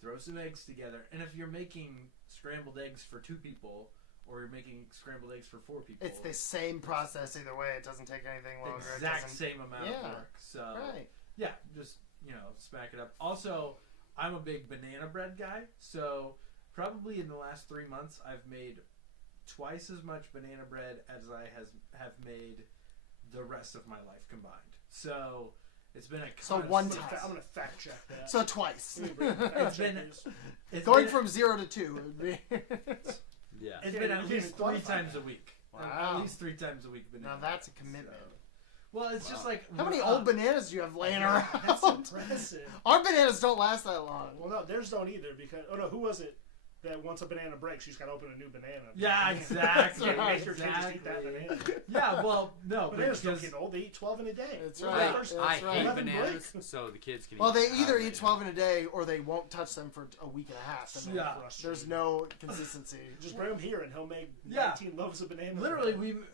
throw some eggs together, and if you're making scrambled eggs for 2 people, or you're making scrambled eggs for 4 people, It's the same process either way. It doesn't take anything longer. It exact doesn't- same amount Yeah. of work. So Right. yeah, just smack it up. Also, I'm a big banana bread guy, so probably in the last 3 months, I've made twice as much banana bread as I have made the rest of my life combined. So it's been a So constant- one I'm time. gonna fact check that. So twice. Let me bring the fact It's been- checkers. it's Going been, from 0 to 2 would be. Yeah. it's You been can't at even least 3 quantify times that. a week. Wow. At least 3 times a week. Banana Now that's a bread, commitment. so. Well, it's just like How many we're old up. bananas do you have laying Yeah, around? That's impressive. Our bananas don't last that long. Well, no, theirs don't either because who was it that once a banana breaks, you just gotta open a new banana? Yeah, exactly. You make your kids just eat that Exactly. banana. Yeah, well, no, but Bananas don't because get old; they eat 12 in a day. That's We're right. the first- I That's right. hate 11 bananas, breaks. so the kids can. Well, eat they either however eat 12 in a day or they won't touch them for a week and a half. And then Yeah. there's no consistency. Just bring them here, and he'll make Yeah. 19 loaves of banana. literally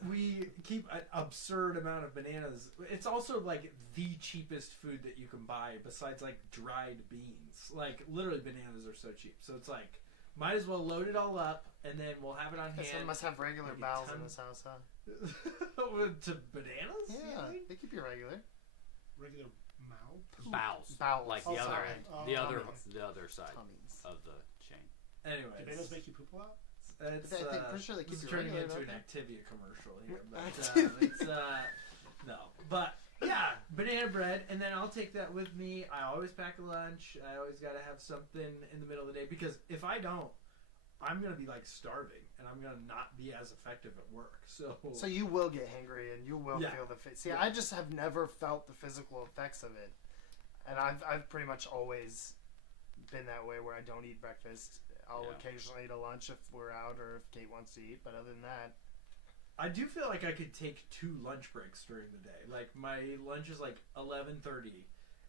we keep an absurd amount of bananas. It's also like the cheapest food that you can buy besides like dried beans. Like literally bananas are so cheap. So it's like might as well load it all up and then we'll have it on Guess they hand. must have regular Like a bowels ton- in this house, huh? To bananas? you Yeah, think? they keep you regular. regular mouth. bowels. Bowels. Like Oh, the other, sorry. the Oh, other, tummies. the other side Tummies. of the chain. Do bananas Anyways, make you poop a lot? it's I think pretty sure they keep this is you turning regular, into an don't they? Activia commercial here, but Activia. it's no, but yeah, banana bread, and then I'll take that with me. I always pack a lunch. I always got to have something in the middle of the day because if I don't, I'm gonna be like starving, and I'm gonna not be as effective at work. So You will get hangry and you will Yeah. feel the See, Yeah. I just have never felt the physical effects of it, and I've pretty much always been that way where I don't eat breakfast. I'll Yeah. occasionally eat a lunch if we're out or if Kate wants to eat, but other than that, I do feel like I could take 2 lunch breaks during the day. Like my lunch is like 11:30,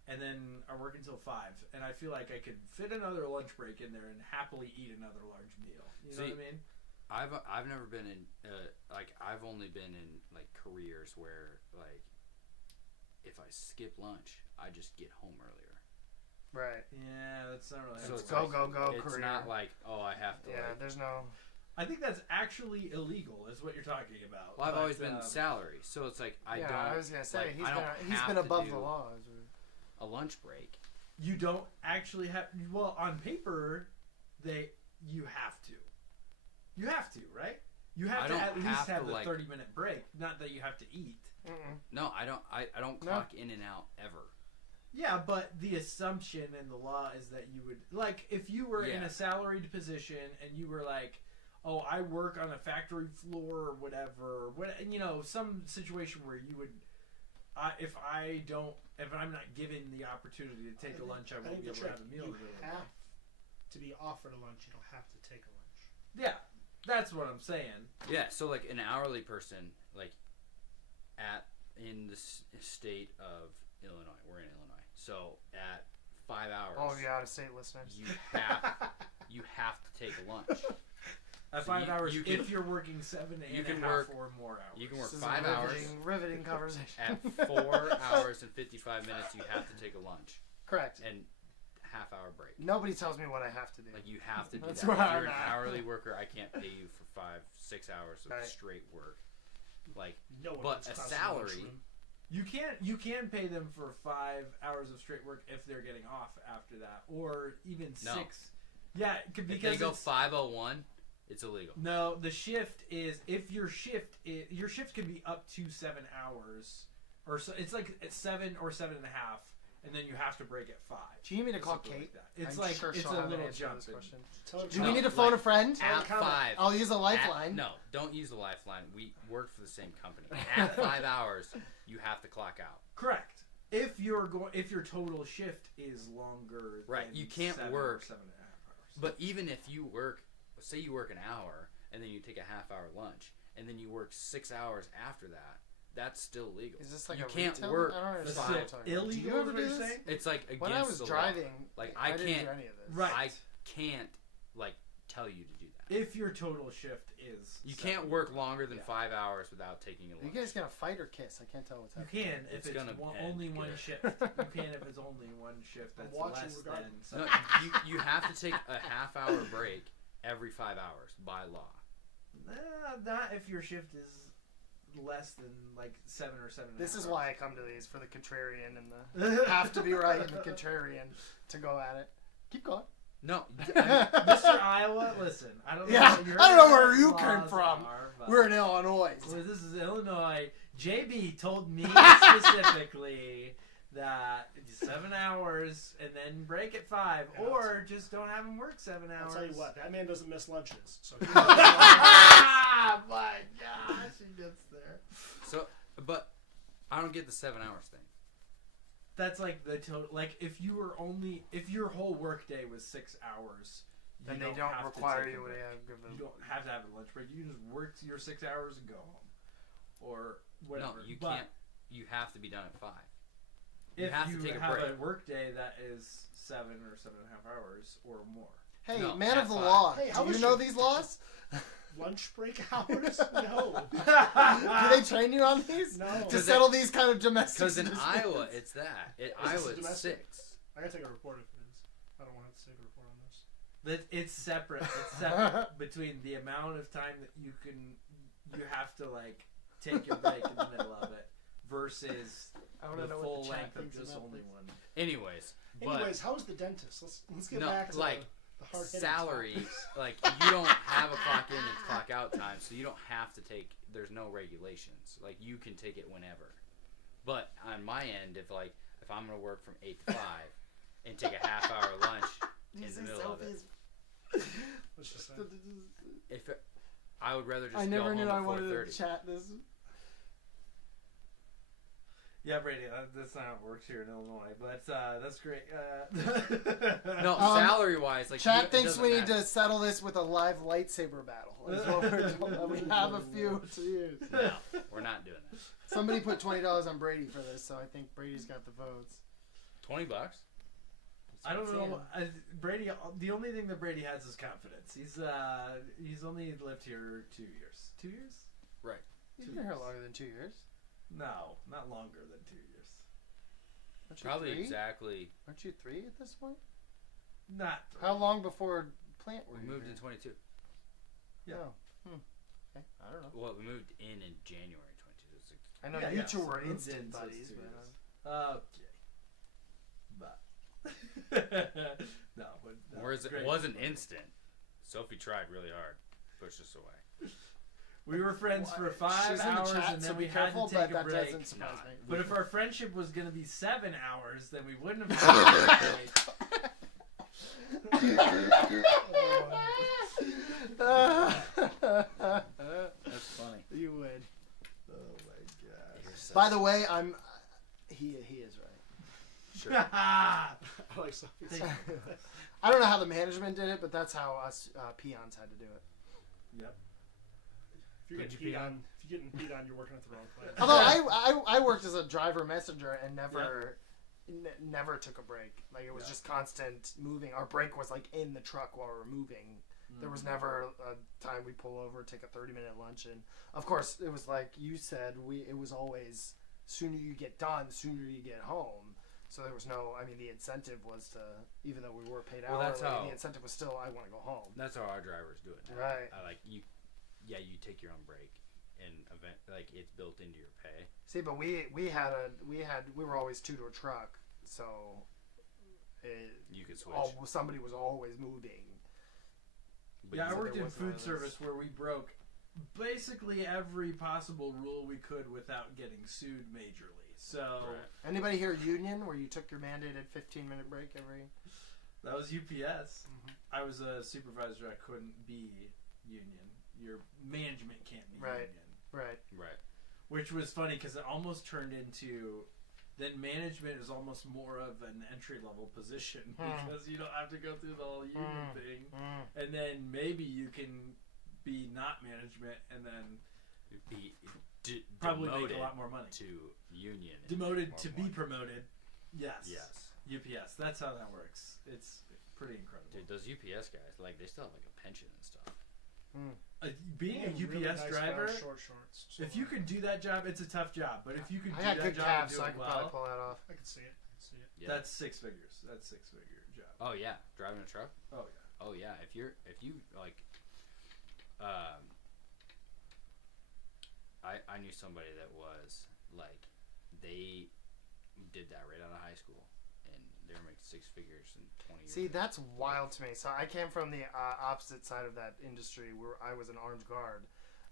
and then I work until 5, and I feel like I could fit another lunch break in there and happily eat another large meal. You know See, what I mean? I've never been in like I've only been in like careers where like if I skip lunch I just get home earlier. Right. Yeah, that's not really. So It's it's go, like, go, go It's career. not like, oh, I have to. Yeah, Like, there's no. I think that's actually illegal, is what you're talking about. well, I've But, always been salary, so it's like I don't. I was gonna say like, I don't he's have been to above do the laws. a lunch break. You don't actually have. Well, on paper, you have to. You have to, right? You have I to don't at least have have to, the like- 30-minute break. Not that you have to eat. Mm-mm. No, I don't. I don't No. clock in and out ever. Yeah, but the assumption in the law is that you would, like, if you were in Yeah. a salaried position and you were like, oh, I work on a factory floor or whatever, some situation where you would, if I'm not given the opportunity to take a lunch, I won't be able to have a meal. You have to be offered a lunch. You don't have to take a lunch. Yeah, that's what I'm saying. Yeah, so like an hourly person, like in the state of Illinois, we're in Illinois. So at 5 hours, All of you out of state listeners. you have to take a lunch. At So 5 hours, you can- if you're working 7 you and a can half work- or more hours. You can work This is 5 a hours. riveting conversation. At 4 hours and 55 minutes, you have to take a lunch Correct. and half-hour break. Nobody tells me what I have to do. Like you have to do That's that. If where you're I'm an at. hourly worker, I can't pay you for 5-6 hours of Right. straight work. Like, No one but wants a crossing the salary. lunchroom. You can pay them for 5 hours of straight work if they're getting off after that, or even No. 6. Yeah, because If they go it's- 5:01, it's illegal. No, the shift is if your shift can be up to 7 hours, or so it's like it's 7 or 7.5, and then you have to break at 5. Do you need me to call Something Kate? like that. It's I'm like sure it's she'll a have an little answer to jump. this question. Tell her Do No, we need to like, phone a friend? At comment. 5. I'll use a lifeline. No, don't use the lifeline. We work for the same company. At 5 hours, you have to clock out. Correct. If your total shift is longer, Right, than you can't 7 work- or 7.5 hours. But even if you work, say you work an hour, and then you take a half-hour lunch, and then you work 6 hours after that, that's still legal. Is this like you a can't retail? work I don't That's understand. five- what you're talking about. illegal. Do you ever is what do you're this? saying? It's like against When I was the driving, law. Like I didn't can't, do any of this. Right. I can't like tell you to do that. If your total shift is You 7 can't work longer than Yeah. 5 hours without taking a You lunch. guys gonna fight or kiss? I can't tell what's You happening. can if It's it's gonna end only one good. shift. You can if it's only one shift that's watching less than regardless. No, 7. you have to take a half-hour break every 5 hours by law. Not if your shift is less than like 7 or 7. This is why I come to these, for the contrarian and the have to be right and the contrarian to go at it. Keep going. No, Mr. Iowa, listen. I don't know. Yeah, what your I don't know where you laws came from. are, but- We're in Illinois. Well, this is Illinois. JB told me specifically that 7 hours and then break at 5, Yeah, or just don't have him work 7 hours. I'll tell you what, that man doesn't miss lunches. So Ah, my gosh, he gets there. so but I don't get the 7 hours thing. That's like the total. Like if your whole work day was 6 hours, Then you they don't have to require take a you break. to give You them. don't have to have a lunch break. You just work your 6 hours and go home, or whatever. No, you But can't. You have to be done at 5. You if have you to take a have break. a work day that is 7 or 7.5 hours or more. Hey, No, man at of the 5. law. Hey, how do you was know your- these laws? lunch break hours? No. Do they train you on these? No. To Because settle these kind of domestic Because in disputes? Iowa, it's that. In Is Iowa, this it's domestic? 6. I gotta take a report if it is. I don't want to have to take a report on this. It's separate. It's separate between the amount of time that you have to like take your break in the middle of it versus I wanna the know what full the chat length of thinks just about only this. one. Anyways, Anyways, how's the dentist? Let's get No, back to like, the hard-hitting salary, topics. like you don't have a clock in and clock out time, so you don't have to take. There's no regulations. Like you can take it whenever. But on my end, if I'm gonna work from 8 to 5 and take a half-hour lunch in the middle of it, Let's just say. I would rather just I go never home knew at I wanted 4:30. to chat this. Yeah, Brady, that's not how it works here in Illinois, but that's great. No, salary-wise, like Chat it thinks doesn't we need matter. to settle this with a live lightsaber battle. Is what we're doing. We have a few to use. No, we're not doing that. Somebody put $20 on Brady for this, so I think Brady's got the votes. $20. I don't It's know. Brady. The only thing that Brady has is confidence. He's only lived here 2 years. 2 years? Right. You've been here longer than 2 years. No, not longer than 2 years. Aren't you Probably 3? exactly. Aren't you 3 at this point? Not. How long before plant were We you moved here? in 22. Yeah. Oh. Okay. I don't know. Well, we moved in January 22. I know Yeah, you yeah, two so were moved instant in, so it's buddies, 2 but years. Okay. But. No, but. No, Whereas it great. wasn't instant. Sophie tried really hard. Pushed us away. We were friends for 5 she's in the hours, chat, and so then be we had careful, to take but a that break. doesn't surprise Nah. me. But if our friendship was going to be 7 hours, then we wouldn't have had a break. That's funny. You would. Oh my gosh. By the way, he is right. Sure. I like Sophie's. I don't know how the management did it, but that's how us peons had to do it. Yep. If you're getting peed on, you're working at the wrong place. Although I worked as a driver messenger and never took a break. Like it was just constant moving. Our break was like in the truck while we were moving. There was never a time we pull over, take a 30-minute lunch, and of course it was like you said. It was always sooner you get done, sooner you get home. So there was no. I mean, the incentive was to, even though we were paid Well, hourly, that's how- the incentive was still I want to go home. That's how our drivers do it now. Right. I like you. Yeah, you take your own break, and event like it's built into your pay. See, but we were always 2 to a truck, so You could switch. somebody was always moving. But Yeah, I you- worked there in was one food of those. service where we broke basically every possible rule we could without getting sued majorly. So Right. Anybody here union where you took your mandated 15-minute break every? that was UPS. I was a supervisor. I couldn't be union. Your management can't be Right. union. Right. Right. Which was funny because it almost turned into then management is almost more of an entry level position because you don't have to go through the whole union thing, and then maybe you can be not management and then Be probably demoted make a lot more money. to union. and Demoted more to be money. promoted. Yes. Yes. UPS. That's how that works. It's pretty incredible. Dude, those UPS guys, like, they still have like a pension and stuff. Being a Really UPS nice driver, brown short shorts. So if you can do that job, it's a tough job. But if you can I do got that good job calves, and do so I it could probably well, pull that off. I can see it. Yeah. that's 6 figures. That's 6-figure job. Oh yeah, driving a truck. Oh yeah. Oh yeah, if you like, I knew somebody that was like, they did that right out of high school, and they were making 6 figures in 20 years. See, that's wild to me. So I came from the opposite side of that industry where I was an armed guard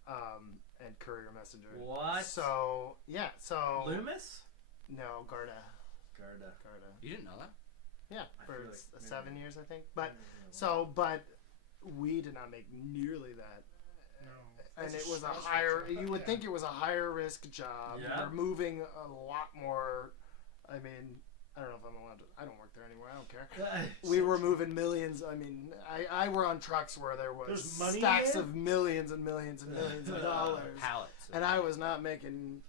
and courier messenger. What? So yeah. So Loomis? no, Garda. Garda. You didn't know that? Yeah, I for feel like maybe- 7 years, I think. But but we did not make nearly that. No. And That's it was a stressful higher. job. You would Yeah. think it was a higher risk job. Yeah. You're moving a lot more. I mean, I don't know if I'm allowed to. I don't work there anymore. I don't care. We were moving millions. I mean, I were on trucks where there was There's money stacks in it? of millions and millions and millions of dollars, Pallets. and I was not making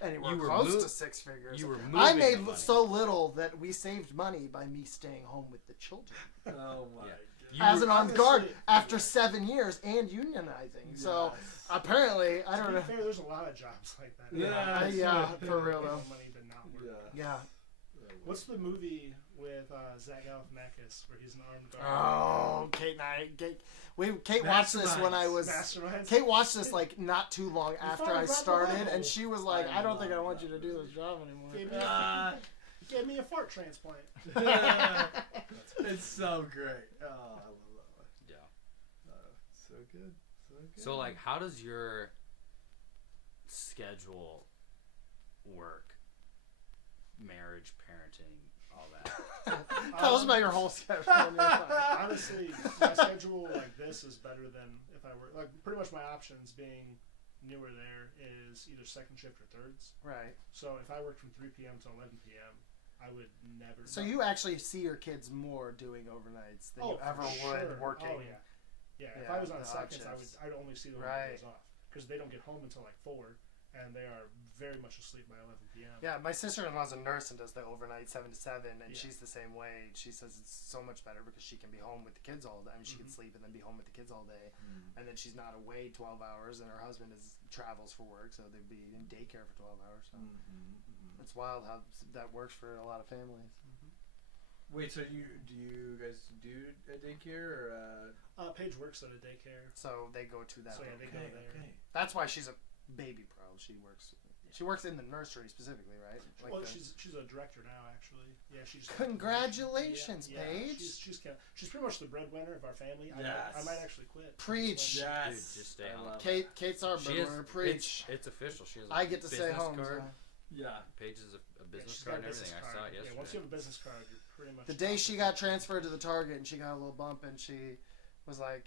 anywhere You were close mo- to 6 figures. You were moving. I made the money. so little that we saved money by me staying home with the children Oh my Yeah. god. You as were- an armed guard honestly- after 7 years and unionizing. So apparently, I To don't be know. fair, there's a lot of jobs like that. Yeah, Yeah, it's for real though. Money to not work. Yeah. Yeah. What's the movie with Zach Galifianakis where he's an armed guard? Oh, Kate and I. Kate watched this when I was. Masterminds. Kate watched this like not too long after found I Rob started, Level. and she was like, I "I don't think I love want you that to do movie. this job anymore." Gave me, gave me a fart transplant. It's so great. Oh, I love that one. Yeah. So good. So good. So like, how does your schedule work? Marriage, parenting, all that. Tell us about your whole schedule. and you're fine. Honestly, my schedule like this is better than if I were like pretty much my options being newer there is either second shift or thirds. Right. So if I worked from 3 p.m. to 11 p.m., I would never. So you actually see your kids more doing overnights than you for ever would sure. working. Oh yeah, yeah. If Yeah, I was on the odd seconds, shifts. I'd only see them when Right. days off because they don't get home until like 4, and they are very much asleep by 11 p.m. Yeah, my sister-in-law's a nurse and does the overnight 7 to 7, and Yeah. she's the same way. She says it's so much better because she can be home with the kids all day. I mean, she can sleep and then be home with the kids all day, and then she's not away 12 hours, and her husband travels for work, so they'd be in daycare for 12 hours. So. It's wild how that works for a lot of families. Wait, so do you guys do a daycare or? Paige works at a daycare. So they go to that. So yeah, they go there. Okay. That's why she's a baby pro. She works in the nursery specifically, right? Like Well, she's a director now, actually. Yeah, she's. Congratulations, yeah, Paige. She's pretty much the breadwinner of our family. Yes. I might actually quit. Preach. Yes. Dude, just stay home. Kate's our breadwinner. Preach. It's official. She has a I get to stay business home. card. So. Yeah. Paige is a business she's card got and a business everything. I saw card. it yesterday. Yeah, once you have a business card, you're pretty much. The day she got transferred to the Target and she got a little bump and she was like,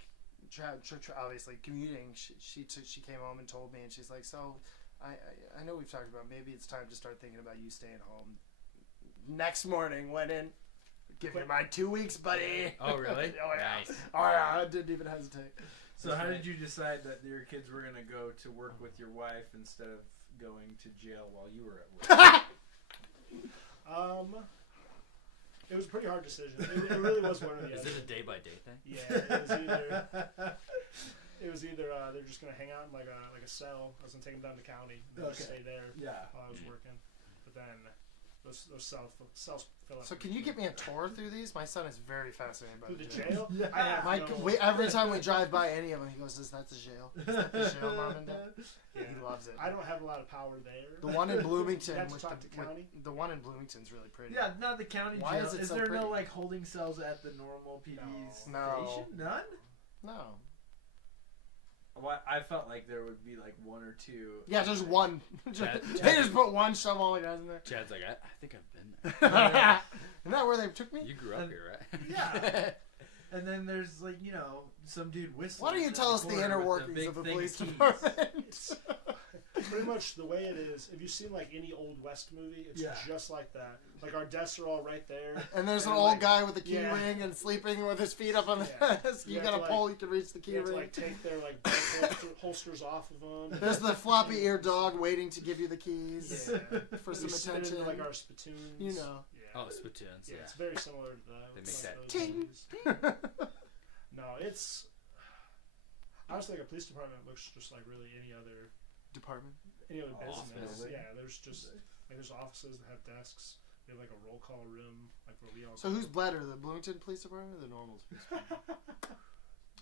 obviously commuting. She came home and told me and she's like, so I know we've talked about maybe it's time to start thinking about you staying home. Next morning went in, give me my 2 weeks, buddy. Oh really? Oh yeah. Nice. Oh yeah. I didn't even hesitate. So how did you decide that your kids were gonna go to work with your wife instead of going to jail while you were at work? It was a pretty hard decision. It really was one or the Is other. it a day by day thing? Yeah, it was either they're just gonna hang out in like a cell. I was gonna take them down to county and just stay there Yeah. while I was working. But then those cells fill up. So can you get me a tour through these? My son is very fascinated by through the the jail. jail? Yeah. I have Every time we drive by any of them, he goes, "Is that the jail? Is that the jail, Mom and Dad?" Yeah. He loves it. I don't have a lot of power there. The one in Bloomington, You have to with talk to county? the one in Bloomington's really pretty. Yeah, not the county Why jail. is it so there pretty? no like holding cells at the normal PD's No. station? None? No. Well, I felt like there would be like one or two. Yeah, just one. Chad- They just put one, shove all the guys in there. Chad's like, I think I've been there. Isn't that where they took me? You grew up here, right? Yeah. And then there's like, some dude whistling. Why don't you in tell us the corner inner with workings big of the thing police keys. department? Pretty much the way it is. If you've seen like any old West movie, it's Yeah. just like that. Like our desks are all right there. And there's an And, old like, guy with a key yeah. ring and sleeping with his feet up on the Yeah. desk. You You got have a to, pole, you can reach the key You have to ring. like take their like belt holsters off of them. There's the floppy ear dog waiting to give you the keys Yeah. for some We spit into, attention. like our spittoons. You know. Yeah. Oh, spittoons. Yeah, Yeah. it's very similar to that. They make like that those ting. movies. No, it's. I was thinking a police department looks just like really any other Department. Office. business. Yeah, there's just like there's offices that have desks. We have like a roll call room, like where we all. So go. who's better, the Bloomington Police Department or the normal police department?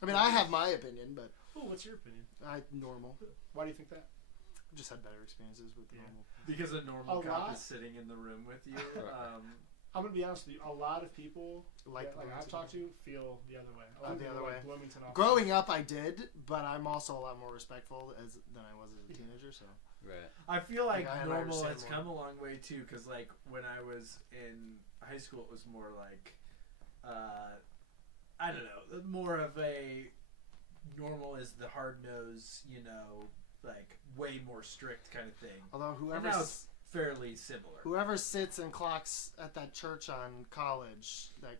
I mean, I have my opinion, but Oh, what's your opinion? normal. Why do you think that? I've just had better experiences with the Yeah. normal. Because a normal A cop lot? is sitting in the room with you. I'm gonna be honest with you. A lot of people Like that, I've talked to feel the other way. A lot of the people other like way. Bloomington officers. Growing up, I did, but I'm also a lot more respectful than I was as a teenager. So Right. I feel like Like, I normal understand has more. come a long way too, because like when I was in high school, it was more like, I don't know, more of a normal is the hard nose, like way more strict kind of thing. although And now it's fairly similar. whoever sits and clocks at that church on College, that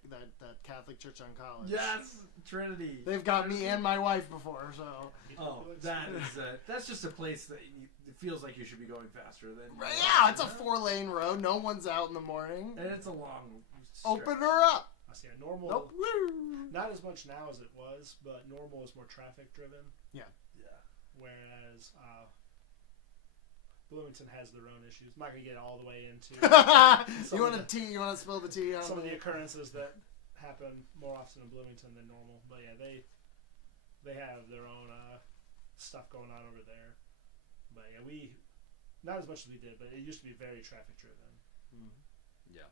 Catholic church on College, Yes, Trinity. they've got me and my wife before. So Oh, that's just a place that it feels like you should be going faster than. yeah, it's a 4-lane road. No one's out in the morning. And it's a long. Open stretch. her up. I see. Normal. Nope. Woo. Not as much now as it was, but normal is more traffic driven. Yeah. Whereas Bloomington has their own issues. I'm not gonna get all the way into You want to spill the tea on some of the occurrences that happen more often in Bloomington than normal. But yeah, they have their own stuff going on over there. But yeah, we not as much as we did, but it used to be very traffic driven. Yeah.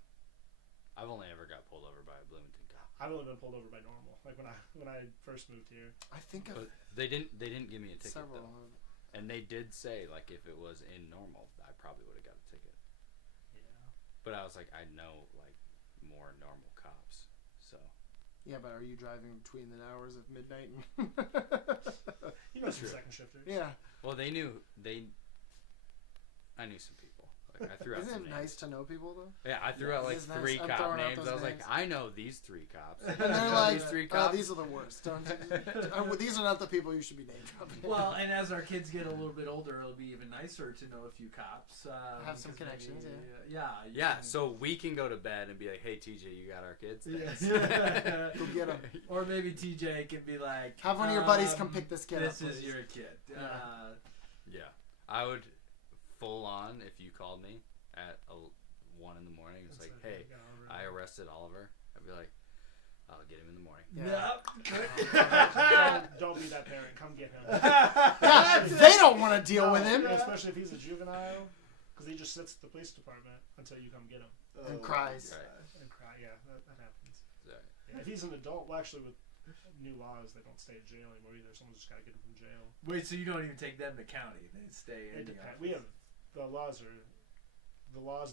I've only ever got pulled over by a Bloomington cop. I've only been pulled over by normal. Like when I first moved here. I think But they didn't give me a ticket several. though. And they did say like if it was in normal, I probably would have got a ticket. Yeah. But I was like, I know like more normal cops, so. Yeah, but are you driving between the hours of midnight and? You know some True. second shifters. Yeah. Well, I knew some people. Like I threw out Isn't some it names. nice to know people though? Yeah, I threw out like It is nice. 3 I'm cop throwing out names. those I was like, names. I know these 3 cops. And they're I know like, these 3 oh, cops. these are the worst. Don't these are not the people you should be name dropping. Well, and as our kids get a little bit older, it'll be even nicer to know a few cops. Have some because connections, maybe, yeah. you Yeah, can- so we can go to bed and be like, hey, TJ, you got our kids? Thanks. Yeah. Go get 'em. Or maybe TJ can be like, Have one of your buddies come pick this kid This up, is please. your kid. Yeah. Yeah. I would full on, if you called me at 1 in the morning. It's like, Instead of hey, getting Oliver. I arrested Oliver. I'd be like, I'll get him in the morning. Yeah. Don't be that parent. Come get him. They don't want to deal with him. Especially if he's a juvenile, because he just sits at the police department until you come get him And cries. Right. and cry. Yeah, that happens. Sorry. Yeah, if he's an adult, well, actually, with new laws, they don't stay in jail anymore either. Someone's just got to get him from jail. Wait, so you don't even take them to county? They stay in It the depends. office? We have the laws.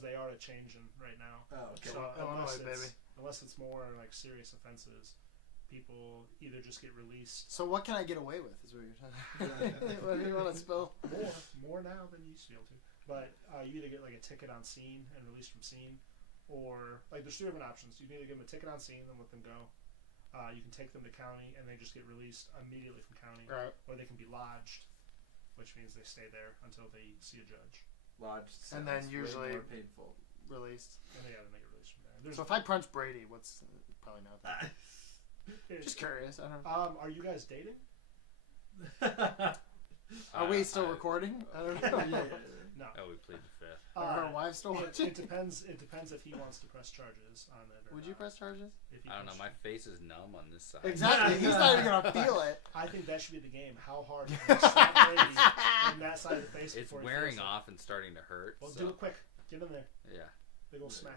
They are changing right now. Oh, okay. So Illinois, baby. unless it's more like serious offenses, people either just get released So what can I get away with? Is what you're saying. What do you want to spill? more now than you used to be able to. But you either get like a ticket on scene and released from scene, or like there's 2 different options. You can either give them a ticket on scene and let them go. You can take them to county and they just get released immediately from county, Right. or they can be lodged, which means they stay there until they see a judge. Lodged And then sounds way usually- more painful. Released. And they got to make a release from there. There's, So if I punch Brady, what's probably not that. Just curious. I don't know. are you guys dating? Are we still recording? I don't know. No. Oh, we plead the fifth. Are our wives still watching? It depends. It depends if he wants to press charges on it. Or Would you not. press charges? If he I don't know. press- My face is numb on this side. Exactly. He's not even gonna feel it. I think that should be the game. How hard can you slap Brady on that side of the face? It's before he wearing feels it? off and starting to hurt. Well, so, do it quick. Get in there. Yeah. Big ol' smack.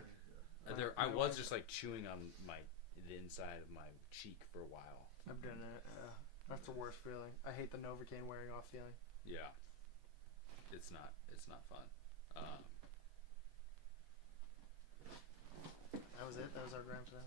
I was just like chewing on the inside of my cheek for a while. I've done it. That's the worst feeling. I hate the Novocaine wearing off feeling. Yeah. It's not fun. That was it. That was our grand finale.